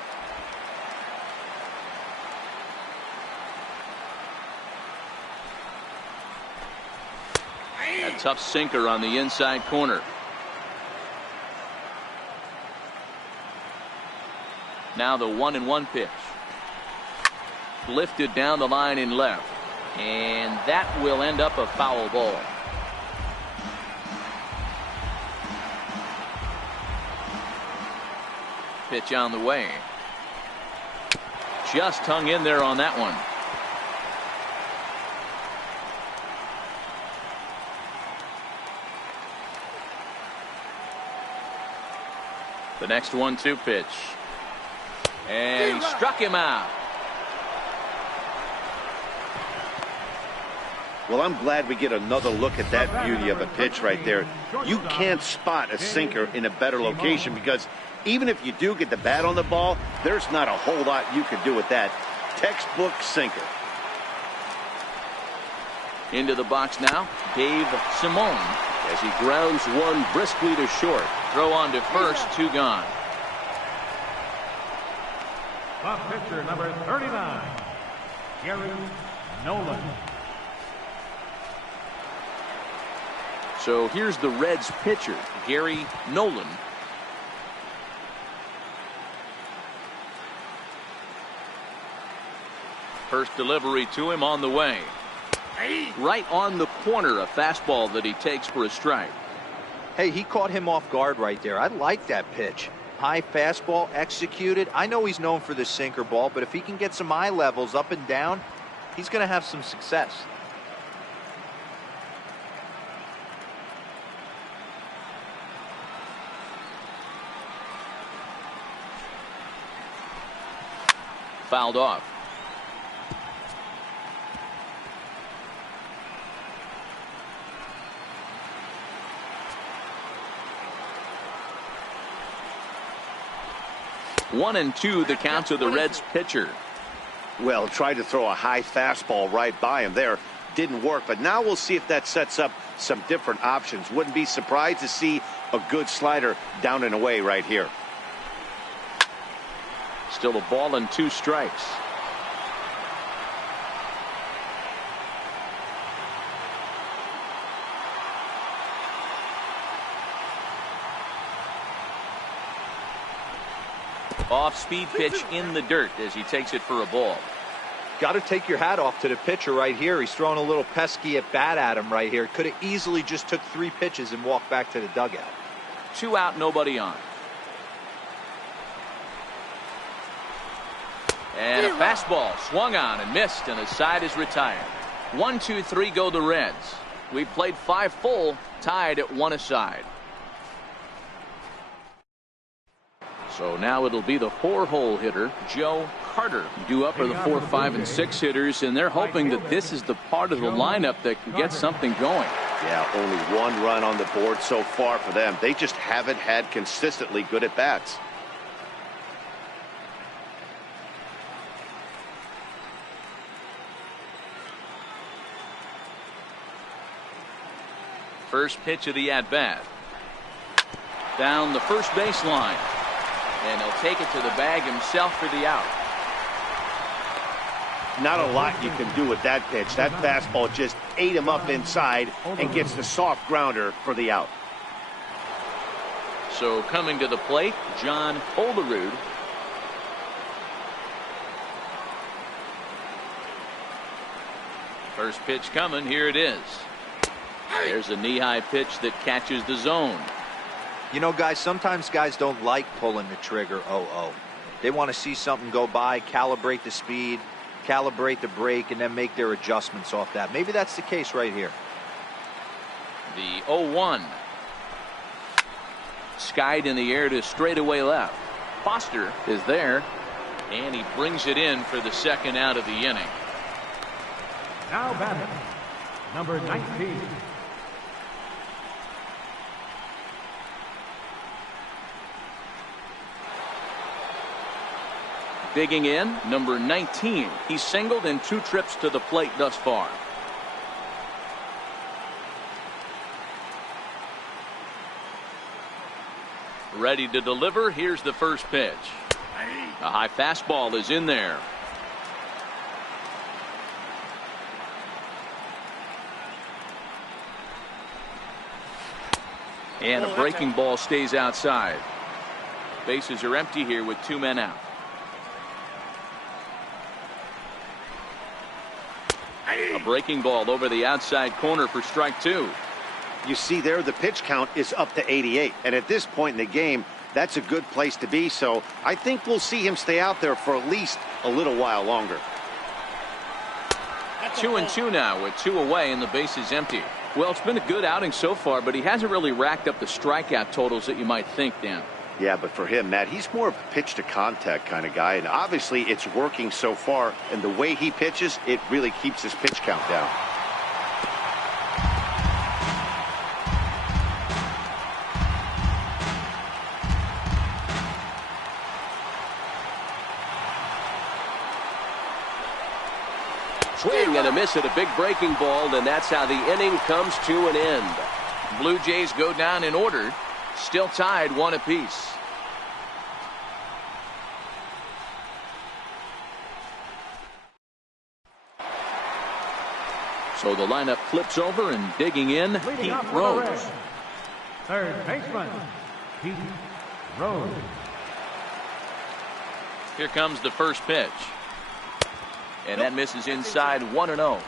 A tough sinker on the inside corner. Now the 1-1 pitch. Lifted down the line in left. And that will end up a foul ball. Pitch on the way. Just hung in there on that one. The next 1-2 pitch. And he struck him out. Well, I'm glad we get another look at that beauty of a pitch right there. You can't spot a sinker in a better location because even if you do get the bat on the ball, there's not a whole lot you can do with that. Textbook sinker. Into the box now, Dave Simone, as he grounds one briskly to short. Throw on to first, 2 gone. The pitcher, number 39, Gary Nolan. So here's the Reds pitcher, Gary Nolan. First delivery to him on the way. Right on the corner, a fastball that he takes for a strike. Hey, he caught him off guard right there. I like that pitch. High fastball executed. I know he's known for the sinker ball, but if he can get some eye levels up and down, he's going to have some success. Fouled off. One and two, the count to the Reds pitcher. Well, tried to throw a high fastball right by him there. Didn't work, but now we'll see if that sets up some different options. Wouldn't be surprised to see a good slider down and away right here. Still a ball and 2 strikes. Off-speed pitch in the dirt as he takes it for a ball. Got to take your hat off to the pitcher right here. He's throwing a little pesky at bat at him right here. Could have easily just took 3 pitches and walked back to the dugout. 2 out, nobody on. And a fastball swung on and missed, and his side is retired. 1, 2, 3 go the Reds. We played 5 full, tied at 1 aside. So now it'll be the 4-hole hitter, Joe Carter, due up are the 4, 5, and 6 hitters, and they're hoping that this is the part of the lineup that can get something going. Yeah, only 1 run on the board so far for them. They just haven't had consistently good at bats. First pitch of the at-bat. Down the first baseline. And he'll take it to the bag himself for the out. Not a lot you can do with that pitch. That fastball just ate him up inside and gets the soft grounder for the out. So coming to the plate, John Olerud. First pitch coming. Here it is. There's a knee-high pitch that catches the zone. You know, guys, sometimes guys don't like pulling the trigger 0-0. They want to see something go by, calibrate the speed, calibrate the brake, and then make their adjustments off that. Maybe that's the case right here. The 0-1. Skied in the air to straightaway left. Foster is there, and he brings it in for the 2nd out of the inning. Now batting, number 19. Digging in, number 19. He's singled in 2 trips to the plate thus far. Ready to deliver. Here's the first pitch. A high fastball is in there. And a breaking ball stays outside. Bases are empty here with 2 men out. A breaking ball over the outside corner for strike 2. You see there, the pitch count is up to 88. And at this point in the game, that's a good place to be. So I think we'll see him stay out there for at least a little while longer. 2-2 now with 2 away and the base is empty. Well, it's been a good outing so far, but he hasn't really racked up the strikeout totals that you might think, Dan. Yeah, but for him, Matt, he's more of a pitch to contact kind of guy. And obviously it's working so far. And the way he pitches, it really keeps his pitch count down. Swing and a miss at a big breaking ball, and that's how the inning comes to an end. Blue Jays go down in order, still tied 1 apiece. So the lineup flips over, and digging in, Pete Rose. Third baseman, Pete Rose. Here comes the first pitch. And that misses inside 1-0.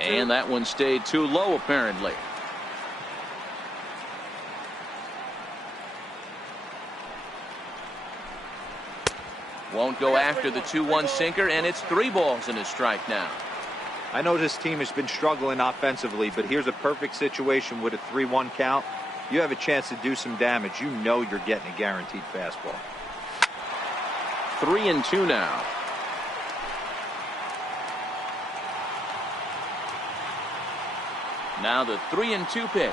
And that one stayed too low, apparently. Won't go after the 2-1 sinker, and it's 3 balls and a strike now. I know this team has been struggling offensively, but here's a perfect situation with a 3-1 count. You have a chance to do some damage. You know you're getting a guaranteed fastball. 3-2 now. Now the 3-2 pitch.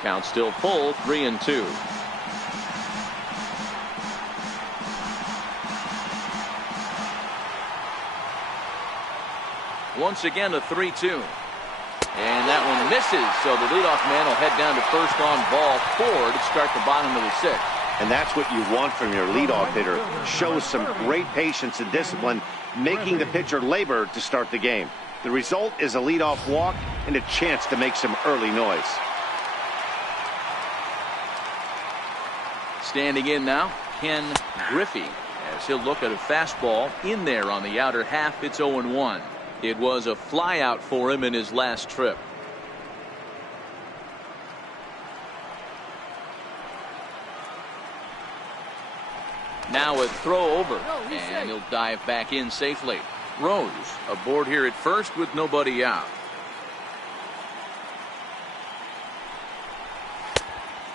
Count still full, 3-2. Once again a 3-2. And that one misses, so the leadoff man will head down to first on ball 4 to start the bottom of the 6th. And that's what you want from your leadoff hitter. Shows some great patience and discipline, making the pitcher labor to start the game. The result is a leadoff walk and a chance to make some early noise. Standing in now, Ken Griffey, as he'll look at a fastball in there on the outer half. It's 0-1. It was a flyout for him in his last trip. Now a throw over, and he'll dive back in safely. Rose aboard here at first with nobody out.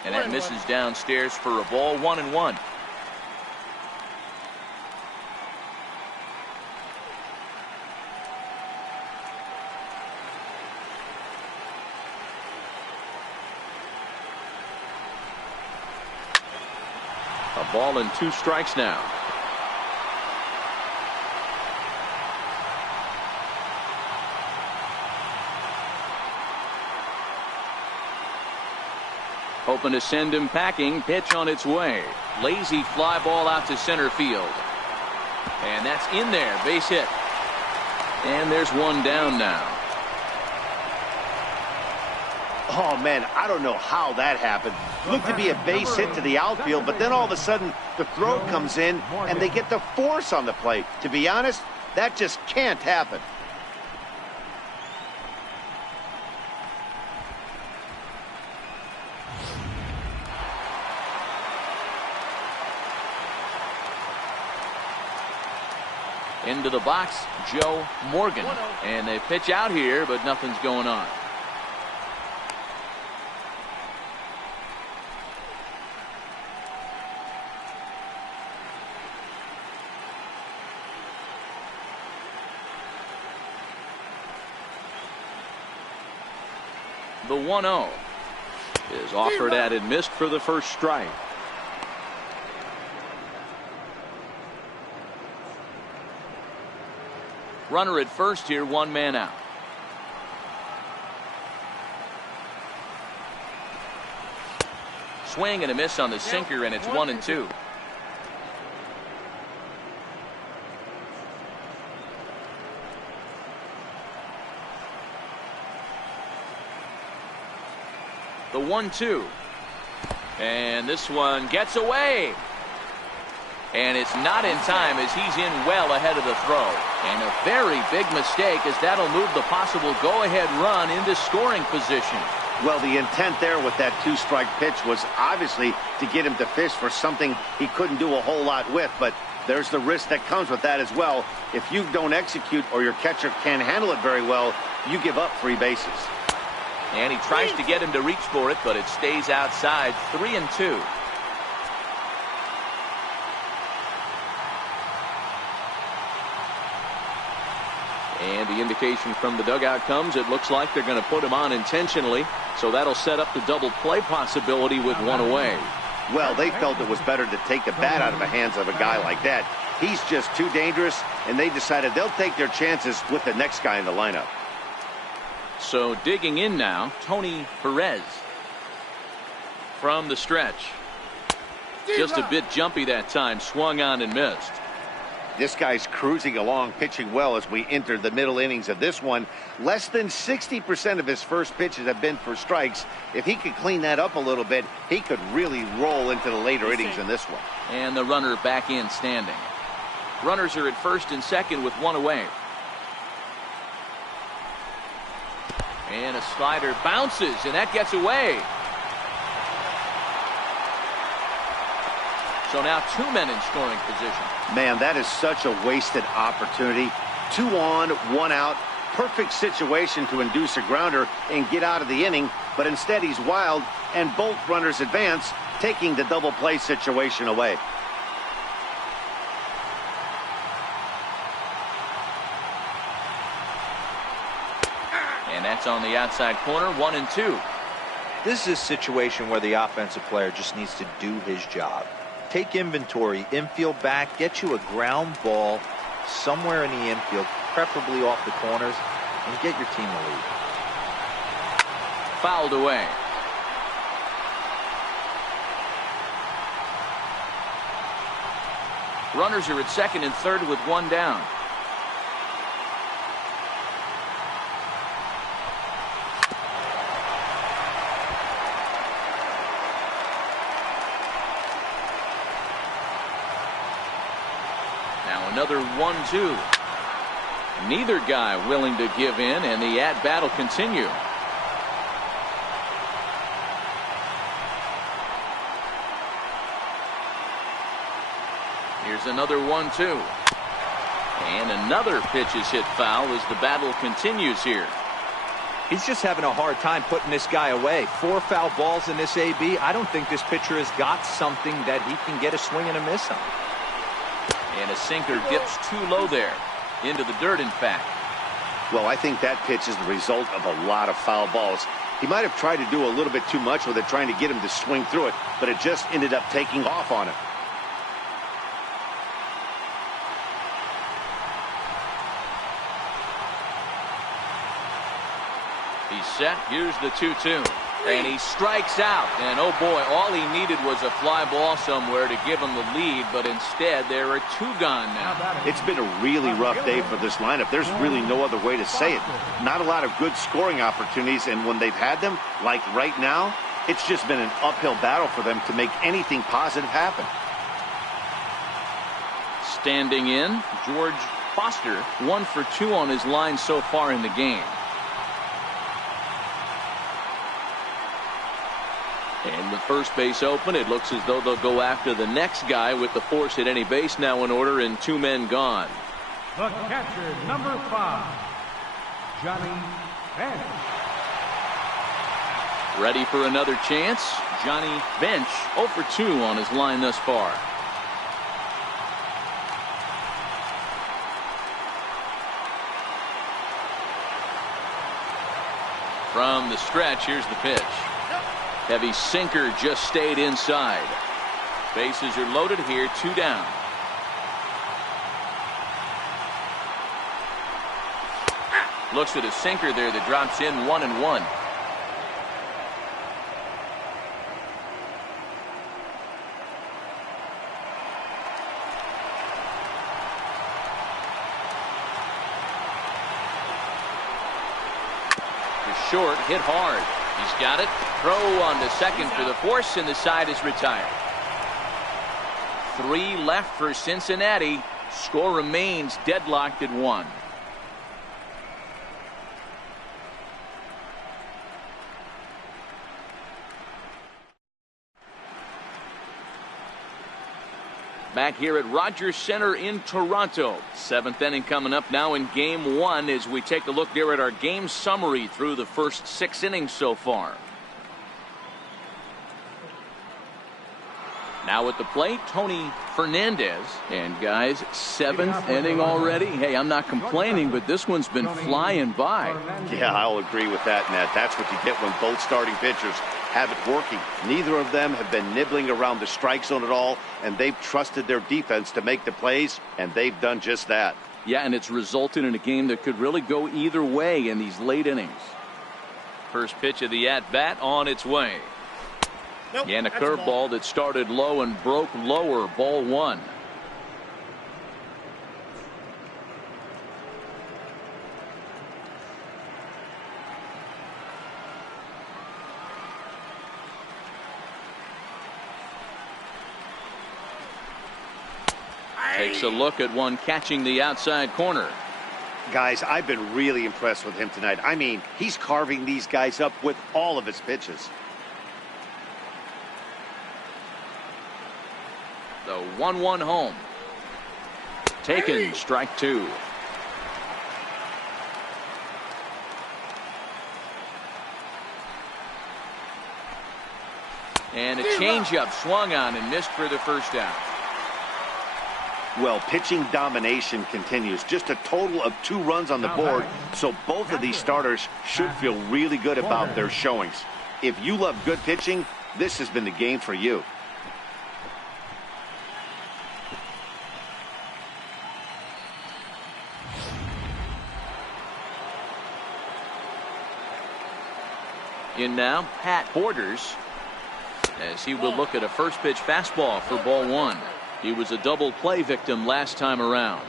And that misses downstairs for a ball, 1-1. A ball and 2 strikes now. Hoping to send him packing. Pitch on its way. Lazy fly ball out to center field. And that's in there. Base hit. And there's one down now. Oh, man, I don't know how that happened. Looked to be a base hit to the outfield, but then all of a sudden the throw comes in and they get the force on the plate. To be honest, that just can't happen. Into the box, Joe Morgan. And they pitch out here, but nothing's going on. The 1-0 is offered at and missed for the first strike. Runner at first here, 1 man out. Swing and a miss on the sinker, and it's 1-2. The 1-2. And this one gets away. And it's not in time as he's in well ahead of the throw. And a very big mistake, as that'll move the possible go-ahead run into scoring position. Well, the intent there with that 2-strike pitch was obviously to get him to fish for something he couldn't do a whole lot with. But there's the risk that comes with that as well. If you don't execute or your catcher can't handle it very well, you give up 3 bases. And he tries to get him to reach for it, but it stays outside. 3-2. And the indication from the dugout comes, it looks like they're going to put him on intentionally. So that'll set up the double play possibility with one away. Well, they felt it was better to take the bat out of the hands of a guy like that. He's just too dangerous, and they decided they'll take their chances with the next guy in the lineup. So digging in now, Tony Perez from the stretch. Just a bit jumpy that time, swung on and missed. This guy's cruising along, pitching well as we enter the middle innings of this one. Less than 60% of his first pitches have been for strikes. If he could clean that up a little bit, he could really roll into the later innings in this one. And the runner back in standing. Runners are at first and second with one away. And a slider bounces, and that gets away. So now two men in scoring position. Man, that is such a wasted opportunity. 2 on, 1 out. Perfect situation to induce a grounder and get out of the inning. But instead he's wild, and both runners advance, taking the double play situation away. And that's on the outside corner, 1-2. This is a situation where the offensive player just needs to do his job. Take inventory, infield back, get you a ground ball somewhere in the infield, preferably off the corners, and get your team a lead. Fouled away. Runners are at second and third with one down. Another 1-2. Neither guy willing to give in, and the at-bat will continue. Here's another 1-2. And another pitch is hit foul as the battle continues here. He's just having a hard time putting this guy away. 4 foul balls in this AB. I don't think this pitcher has got something that he can get a swing and a miss on. And a sinker dips too low there. Into the dirt, in fact. Well, I think that pitch is the result of a lot of foul balls. He might have tried to do a little bit too much with it, trying to get him to swing through it, but it just ended up taking off on him. He's set. Here's the 2-2. And he strikes out. And oh boy, all he needed was a fly ball somewhere to give him the lead, but instead there are 2 gone now. It's been a really rough day for this lineup. There's really no other way to say it. Not a lot of good scoring opportunities, and when they've had them, like right now, it's just been an uphill battle for them to make anything positive happen. Standing in, George Foster, 1 for 2 on his line so far in the game. And with first base open, it looks as though they'll go after the next guy with the force at any base now in order and 2 men gone. The catcher, number 5, Johnny Bench. Ready for another chance. Johnny Bench 0 for 2 on his line thus far. From the stretch, here's the pitch. Heavy sinker just stayed inside. Bases are loaded here, 2 down. Looks at a sinker there that drops in, 1-1. The short hit hard. He's got it. Throw on to second for the force, and the side is retired. 3 left for Cincinnati. Score remains deadlocked at 1. Back here at Rogers Center in Toronto. 7th inning coming up now in game 1 as we take a look there at our game summary through the first 6 innings so far. Now at the plate, Tony Fernandez. And guys, 7th inning already. Hey, I'm not complaining, but this one's been flying by. Yeah, I'll agree with that, Ned. That's what you get when both starting pitchers have it working. Neither of them have been nibbling around the strike zone at all, and they've trusted their defense to make the plays, and they've done just that. Yeah, and it's resulted in a game that could really go either way in these late innings. First pitch of the at-bat on its way. Nope, and a curveball that started low and broke lower. Ball 1. Takes a look at one catching the outside corner. Guys, I've been really impressed with him tonight. I mean, he's carving these guys up with all of his pitches. The 1-1 home. Taken, strike 2. And a changeup swung on and missed for the first out. Well, pitching domination continues. Just a total of 2 runs on the board, so both of these starters should feel really good about their showings. If you love good pitching, this has been the game for you. In now, Pat Borders, as he will look at a first pitch fastball for ball 1. He was a double play victim last time around.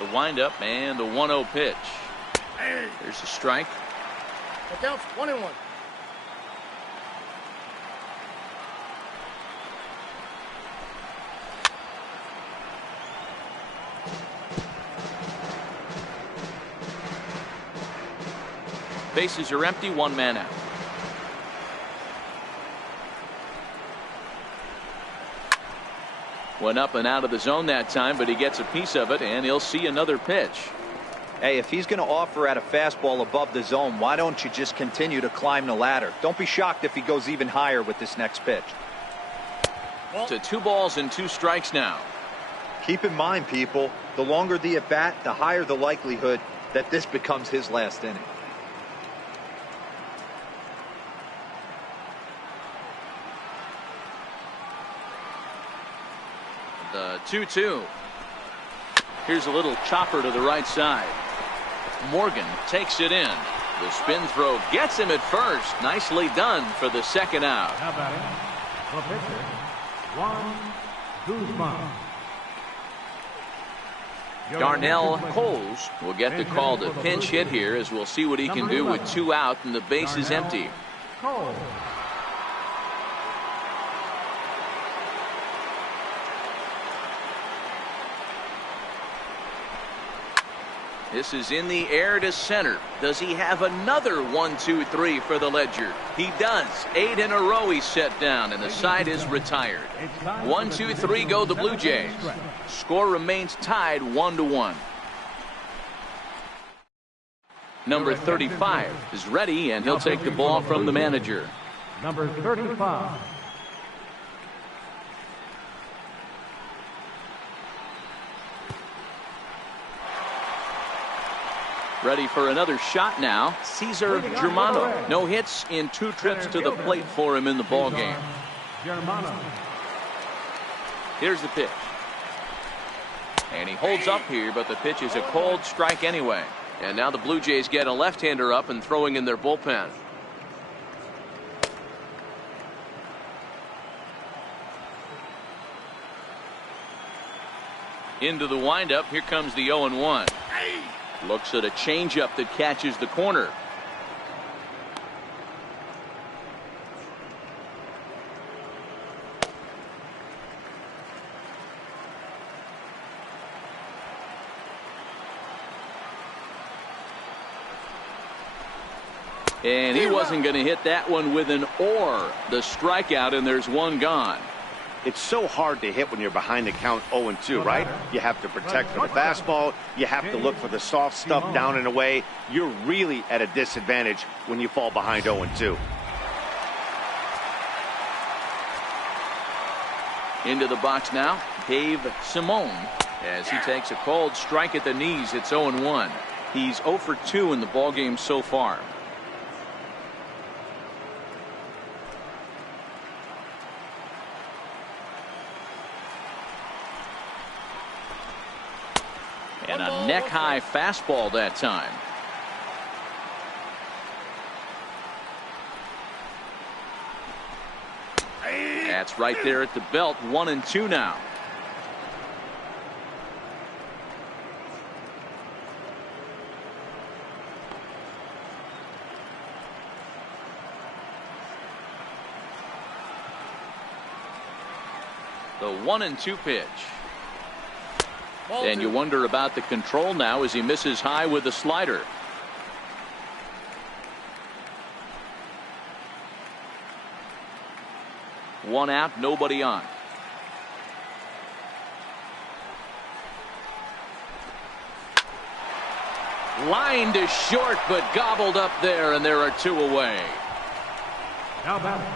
The windup and the 1-0 pitch. There's a strike. It counts 1-1. Bases are empty, 1 man out. Went up and out of the zone that time, but he gets a piece of it, and he'll see another pitch. Hey, if he's going to offer at a fastball above the zone, why don't you just continue to climb the ladder? Don't be shocked if he goes even higher with this next pitch. To 2 balls and 2 strikes now. Keep in mind, people, the longer the at-bat, the higher the likelihood that this becomes his last inning. The 2-2. Here's a little chopper to the right side. Morgan takes it in. The spin throw gets him at first. Nicely done for the second out. Now batting, the pitcher, Juan Guzman. Darnell Coles will get the call to pinch hit here, as we'll see what he can do with 2 out and the base is empty. Cole. This is in the air to center. Does he have another 1-2-3 for the ledger? He does. 8 in a row he's set down, and the side is retired. 1-2-3 go the Blue Jays. Score remains tied 1-1. Number 35 is ready, and he'll take the ball from the manager. Number 35. Ready for another shot now. Cesar Germano. No hits in 2 trips to the plate for him in the ballgame. Germano. Here's the pitch. And he holds up here, but the pitch is a cold strike anyway. And now the Blue Jays get a left-hander up and throwing in their bullpen. Into the windup. Here comes the 0-1. Looks at a changeup that catches the corner. And he wasn't going to hit that one with an or. The strikeout, and there's 1 gone. It's so hard to hit when you're behind the count 0-2, right? You have to protect for the fastball. You have to look for the soft stuff down and away. You're really at a disadvantage when you fall behind 0-2. Into the box now, Dave Simone, as he takes a cold strike at the knees. It's 0-1. He's 0 for 2 in the ballgame so far. And a neck-high fastball that time. That's right there at the belt. 1-2 now. The 1-2 pitch. And you wonder about the control now as he misses high with the slider. One out, nobody on. Line to short, but gobbled up there, and there are 2 away. Now batting,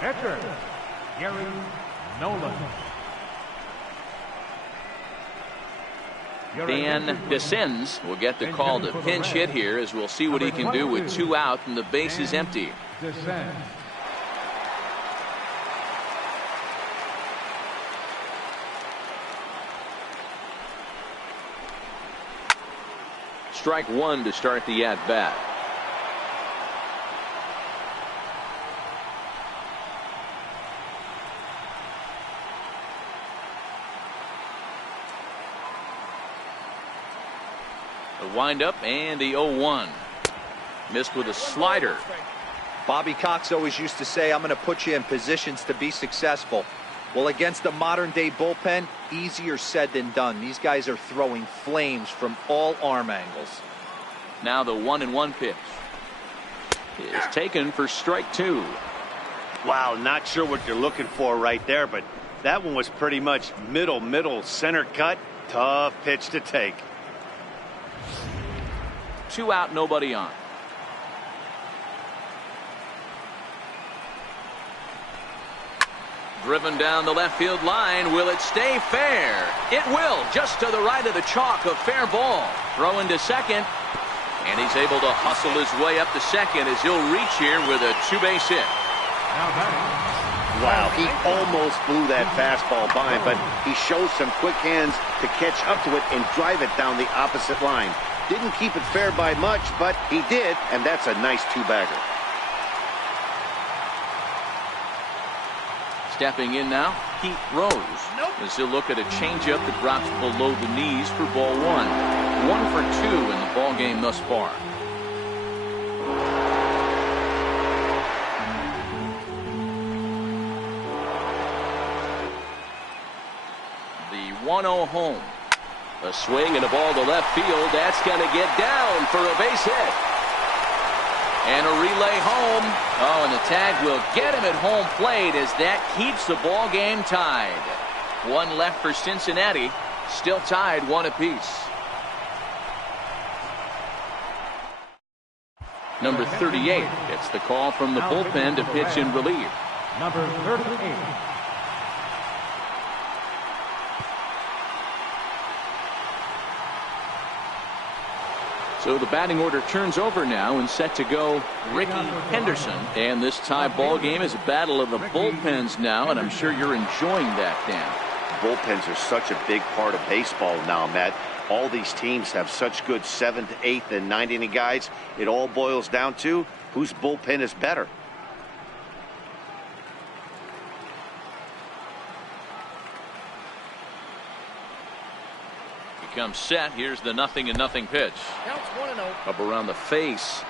pitcher, Gary Nolan. Dan Descends will get the call to pinch hit here, as we'll see what he can do with 2 out and the base is empty. Descends. Strike 1 to start the at-bat. The windup and the 0-1. Missed with a slider. Bobby Cox always used to say, I'm going to put you in positions to be successful. Well, against the modern-day bullpen, easier said than done. These guys are throwing flames from all arm angles. Now the 1-1 pitch is taken for strike 2. Wow, not sure what you're looking for right there, but that one was pretty much middle center cut. Tough pitch to take. 2 out, nobody on. Driven down the left field line. Will it stay fair? It will. Just to the right of the chalk. A fair ball. Throw into second. And he's able to hustle his way up to second as he'll reach here with a 2-base hit. Wow, he almost blew that fastball by, but he shows some quick hands to catch up to it and drive it down the opposite line. Didn't keep it fair by much, but he did, and that's a nice 2-bagger. Stepping in now, Pete Rose. As he'll look at a changeup that drops below the knees for ball 1. 1 for 2 in the ball game thus far. The 1-0 home. A swing and a ball to left field. That's going to get down for a base hit. And a relay home. Oh, and the tag will get him at home plate as that keeps the ball game tied. 1 left for Cincinnati. Still tied 1 apiece. Number 38 gets the call from the bullpen to pitch in relief. Number 38. So the batting order turns over now and set to go Ricky Henderson. And this tie ball game is a battle of the bullpens now, and I'm sure you're enjoying that, Dan. Bullpens are such a big part of baseball now, Matt. All these teams have such good 7th, 8th, and 9th inning guys. It all boils down to whose bullpen is better. Comes set. Here's the 0-0 pitch. Counts 1-0. Up around the face.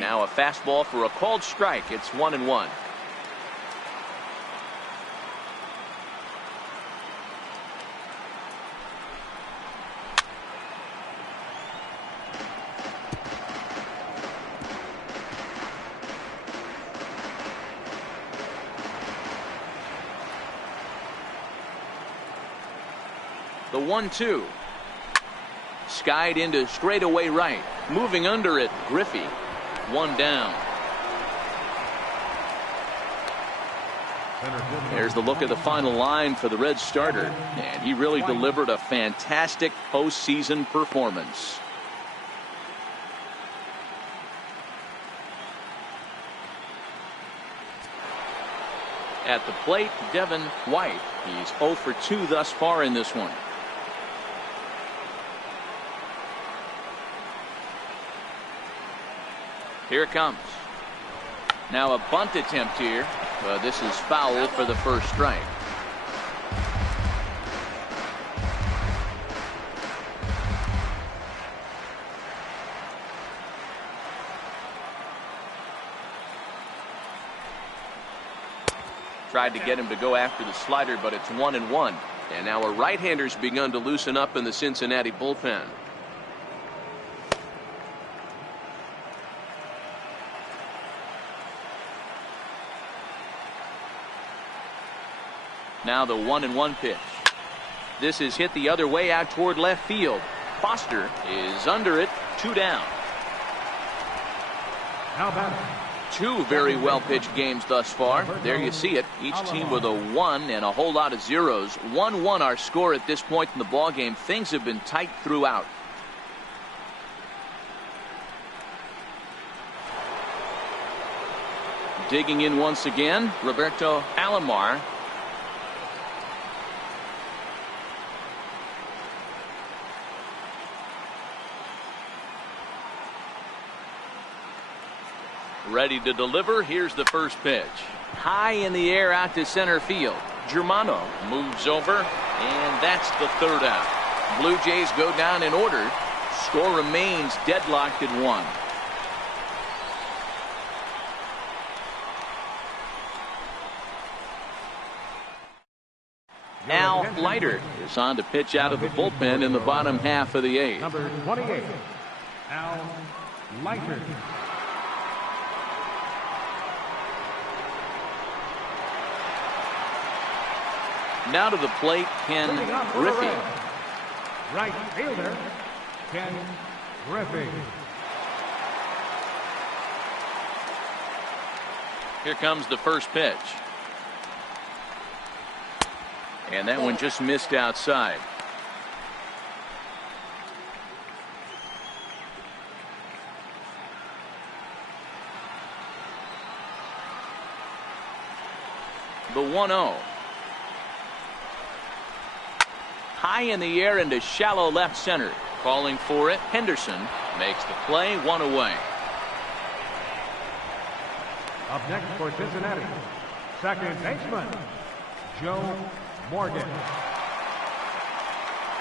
Now a fastball for a called strike. It's 1-1. The 1-2. Skied into straightaway right. Moving under it, Griffey. One down. There's the look at the final line for the Reds starter. And he really delivered a fantastic postseason performance. At the plate, Devin White. He's 0 for 2 thus far in this one. Here it comes. Now a bunt attempt here. This is foul for the first strike. Tried to get him to go after the slider, but it's 1-1. And now a right-hander's begun to loosen up in the Cincinnati bullpen. Now the 1-1 pitch. This is hit the other way out toward left field. Foster is under it. 2 down. Now batting. 2 very well pitched games thus far. There you see it. Each team with a 1 and a whole lot of zeros. 1-1 our score at this point in the ball game. Things have been tight throughout. Digging in once again, Roberto Alomar. Ready to deliver. Here's the first pitch. High in the air out to center field. Germano moves over, and that's the 3rd out. Blue Jays go down in order. Score remains deadlocked at 1. Al Leiter is on to pitch out of the bullpen in the bottom half of the 8th. Number 28, Al Leiter. Now to the plate, Ken Griffey. Right fielder, Ken Griffey. Here comes the first pitch. And that one just missed outside. The 1-0. High in the air into shallow left center. Calling for it. Henderson makes the play. 1 away. Up next for Cincinnati, second baseman, Joe Morgan.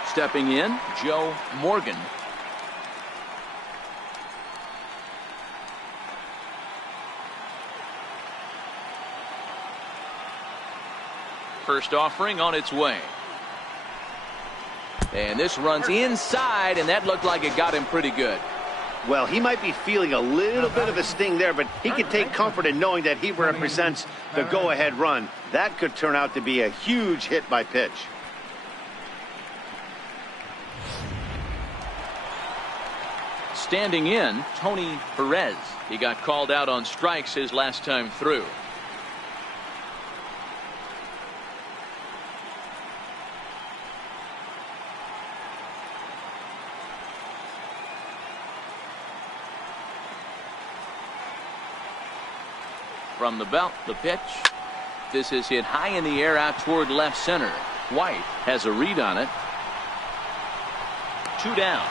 Stepping in, Joe Morgan. First offering on its way. And this runs inside, and that looked like it got him pretty good. Well, he might be feeling a little bit of a sting there, but he can take comfort in knowing that he represents the go-ahead run. That could turn out to be a huge hit by pitch. Standing in, Tony Perez. He got called out on strikes his last time through. From the belt, the pitch. This is hit high in the air out toward left center. White has a read on it. 2 down.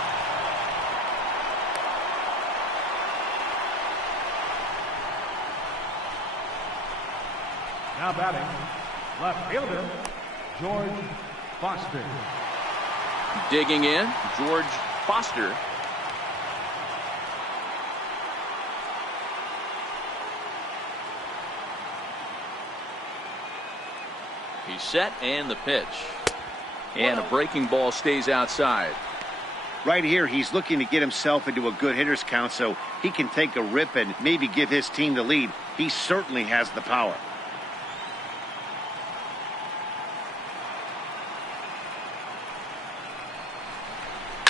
Now batting, left fielder, George Foster. Digging in, George Foster. He's set, and the pitch. And a breaking ball stays outside. Right here, he's looking to get himself into a good hitter's count so he can take a rip and maybe give his team the lead. He certainly has the power.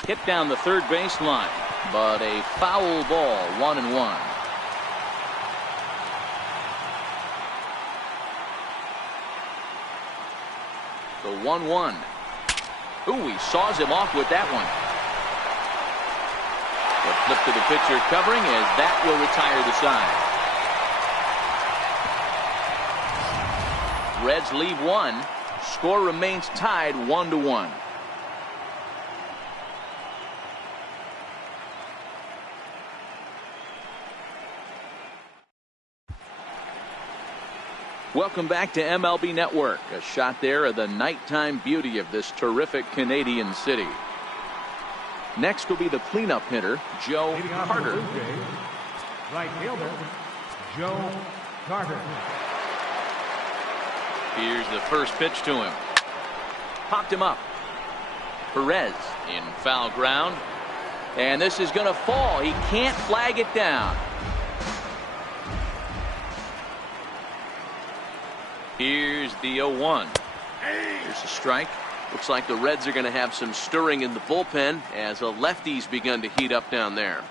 Hit down the third baseline, but a foul ball, 1-1. The 1-1. Ooh, he saws him off with that one. The flip to the pitcher covering as that will retire the side. Reds leave one. Score remains tied 1-1. Welcome back to MLB Network. A shot there of the nighttime beauty of this terrific Canadian city. Next will be the cleanup hitter, Joe Carter. Right fielder, Joe Carter. Here's the first pitch to him. Popped him up. Perez in foul ground. And this is going to fall. He can't flag it down. Here's the 0-1. Here's a strike. Looks like the Reds are going to have some stirring in the bullpen as a lefty's begun to heat up down there.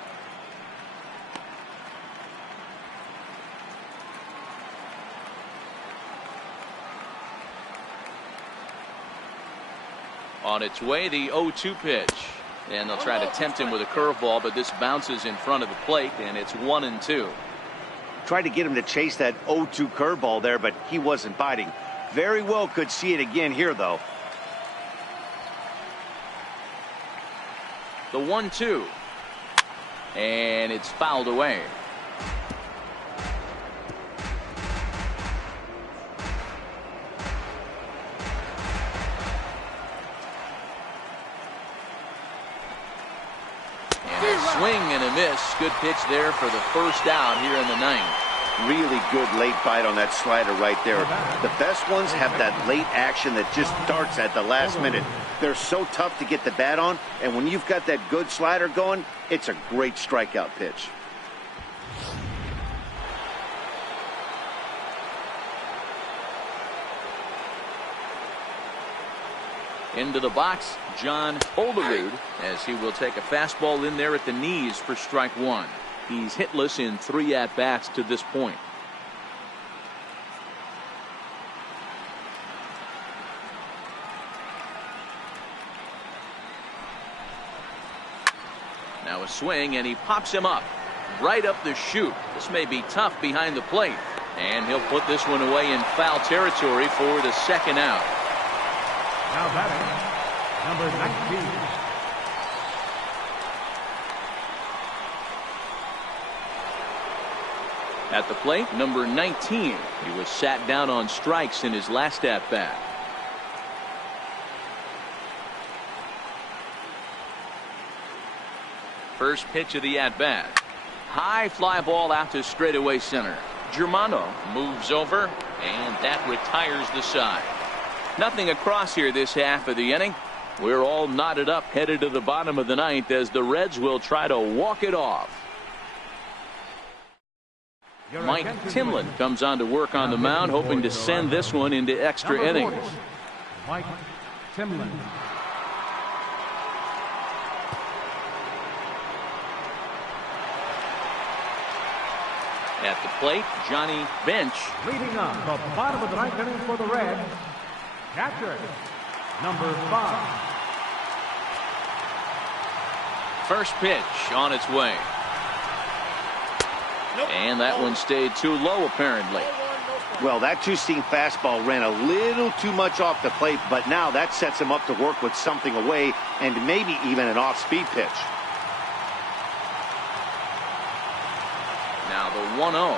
On its way, the 0-2 pitch. And they'll try to tempt him with a curveball, but this bounces in front of the plate, and it's 1-2. Tried to get him to chase that 0-2 curveball there, but he wasn't biting. Very well could see it again here, though. The 1-2. And it's fouled away. Swing and a miss. Good pitch there for the first out here in the ninth. Really good late bite on that slider right there. The best ones have that late action that just starts at the last minute. They're so tough to get the bat on, and when you've got that good slider going, it's a great strikeout pitch. Into the box, John Olerud, as he will take a fastball in there at the knees for strike one. He's hitless in 3 at-bats to this point. Now a swing, and he pops him up right up the chute. This may be tough behind the plate, and he'll put this one away in foul territory for the second out. Now batting, number 19. At the plate, number 19. He was sat down on strikes in his last at-bat. First pitch of the at-bat. High fly ball out to straightaway center. Germano moves over, and that retires the side. Nothing across here this half of the inning. We're all knotted up headed to the bottom of the ninth as the Reds will try to walk it off. Mike Timlin comes on to work on the mound, hoping to send this one into extra innings. Mike Timlin. At the plate, Johnny Bench. Leading up the bottom of the ninth inning for the Reds, catcher, number 5. First pitch on its way. And that one stayed too low, apparently. Well, that two-seam fastball ran a little too much off the plate, but now that sets him up to work with something away and maybe even an off-speed pitch. Now the 1-0.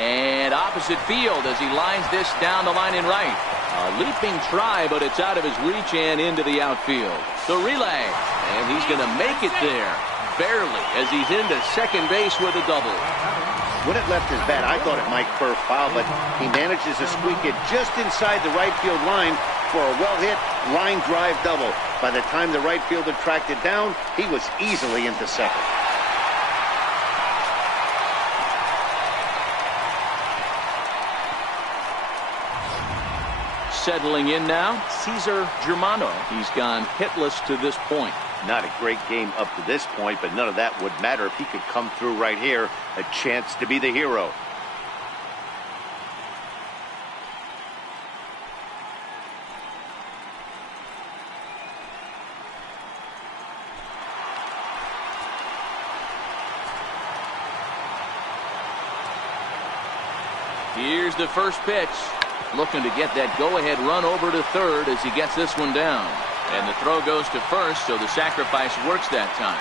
And opposite field as he lines this down the line in right. A leaping try, but it's out of his reach and into the outfield. The relay, and he's going to make it there. Barely, as he's into second base with a double. When it left his bat, I thought it might curve foul, but he manages to squeak it just inside the right field line for a well-hit line drive double. By the time the right fielder tracked it down, he was easily into second. settling in now, Cesar Germano. He's gone hitless to this point. Not a great game up to this point, but none of that would matter if he could come through right here. A chance to be the hero. Here's the first pitch. Looking to get that go-ahead run over to third as he gets this one down. And the throw goes to first, so the sacrifice works that time.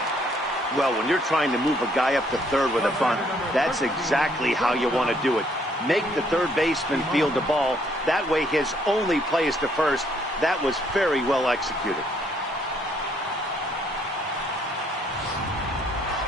Well, when you're trying to move a guy up to third with a bunt, that's exactly how you want to do it. Make the third baseman field the ball. That way his only play is to first. That was very well executed.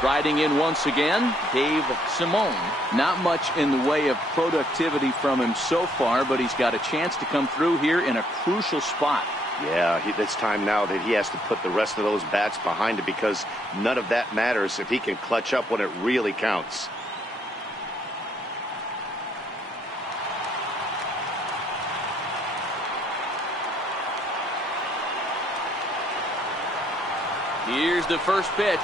Riding in once again, Dave Simone. Not much in the way of productivity from him so far, but he's got a chance to come through here in a crucial spot. Yeah, it's time now that he has to put the rest of those bats behind it, because none of that matters if he can clutch up when it really counts. Here's the first pitch.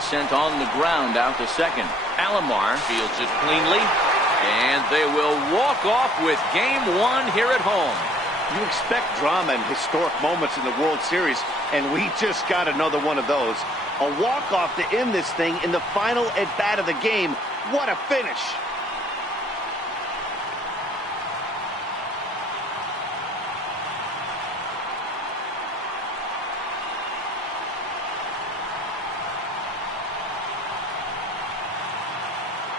Sent on the ground out to second. Alomar fields it cleanly, and they will walk off with game one here at home. You expect drama and historic moments in the World Series, and we just got another one of those. A walk-off to end this thing in the final at-bat of the game. What a finish!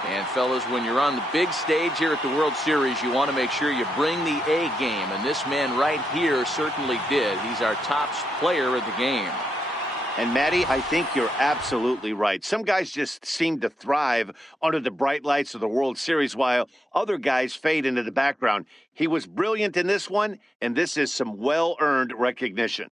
And fellas, when you're on the big stage here at the World Series, you want to make sure you bring the A game. And this man right here certainly did. He's our top player of the game. And Matty, I think you're absolutely right. Some guys just seem to thrive under the bright lights of the World Series, while other guys fade into the background. He was brilliant in this one, and this is some well-earned recognition.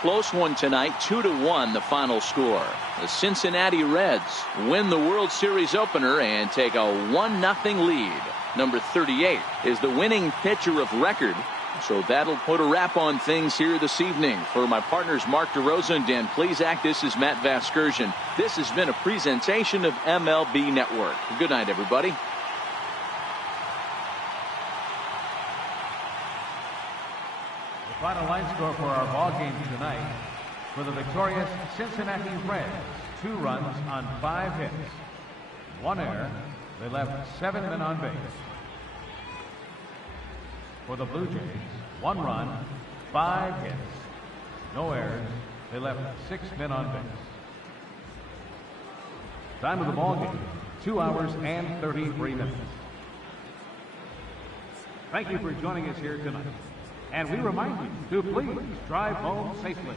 Close one tonight, 2-1 the final score. The Cincinnati Reds win the World Series opener and take a 1-0 lead. Number 38 is the winning pitcher of record. So that'll put a wrap on things here this evening. For my partners Mark DeRosa and Dan Plesac, this is Matt Vasgersian. This has been a presentation of MLB Network. Good night, everybody. Final line score for our ball game tonight. For the victorious Cincinnati Reds, 2 runs on 5 hits. 1 error. They left 7 men on base. For the Blue Jays, 1 run, 5 hits. No errors. They left 6 men on base. Time of the ball game, 2 hours and 33 minutes. Thank you for joining us here tonight. And we remind you to please drive home safely.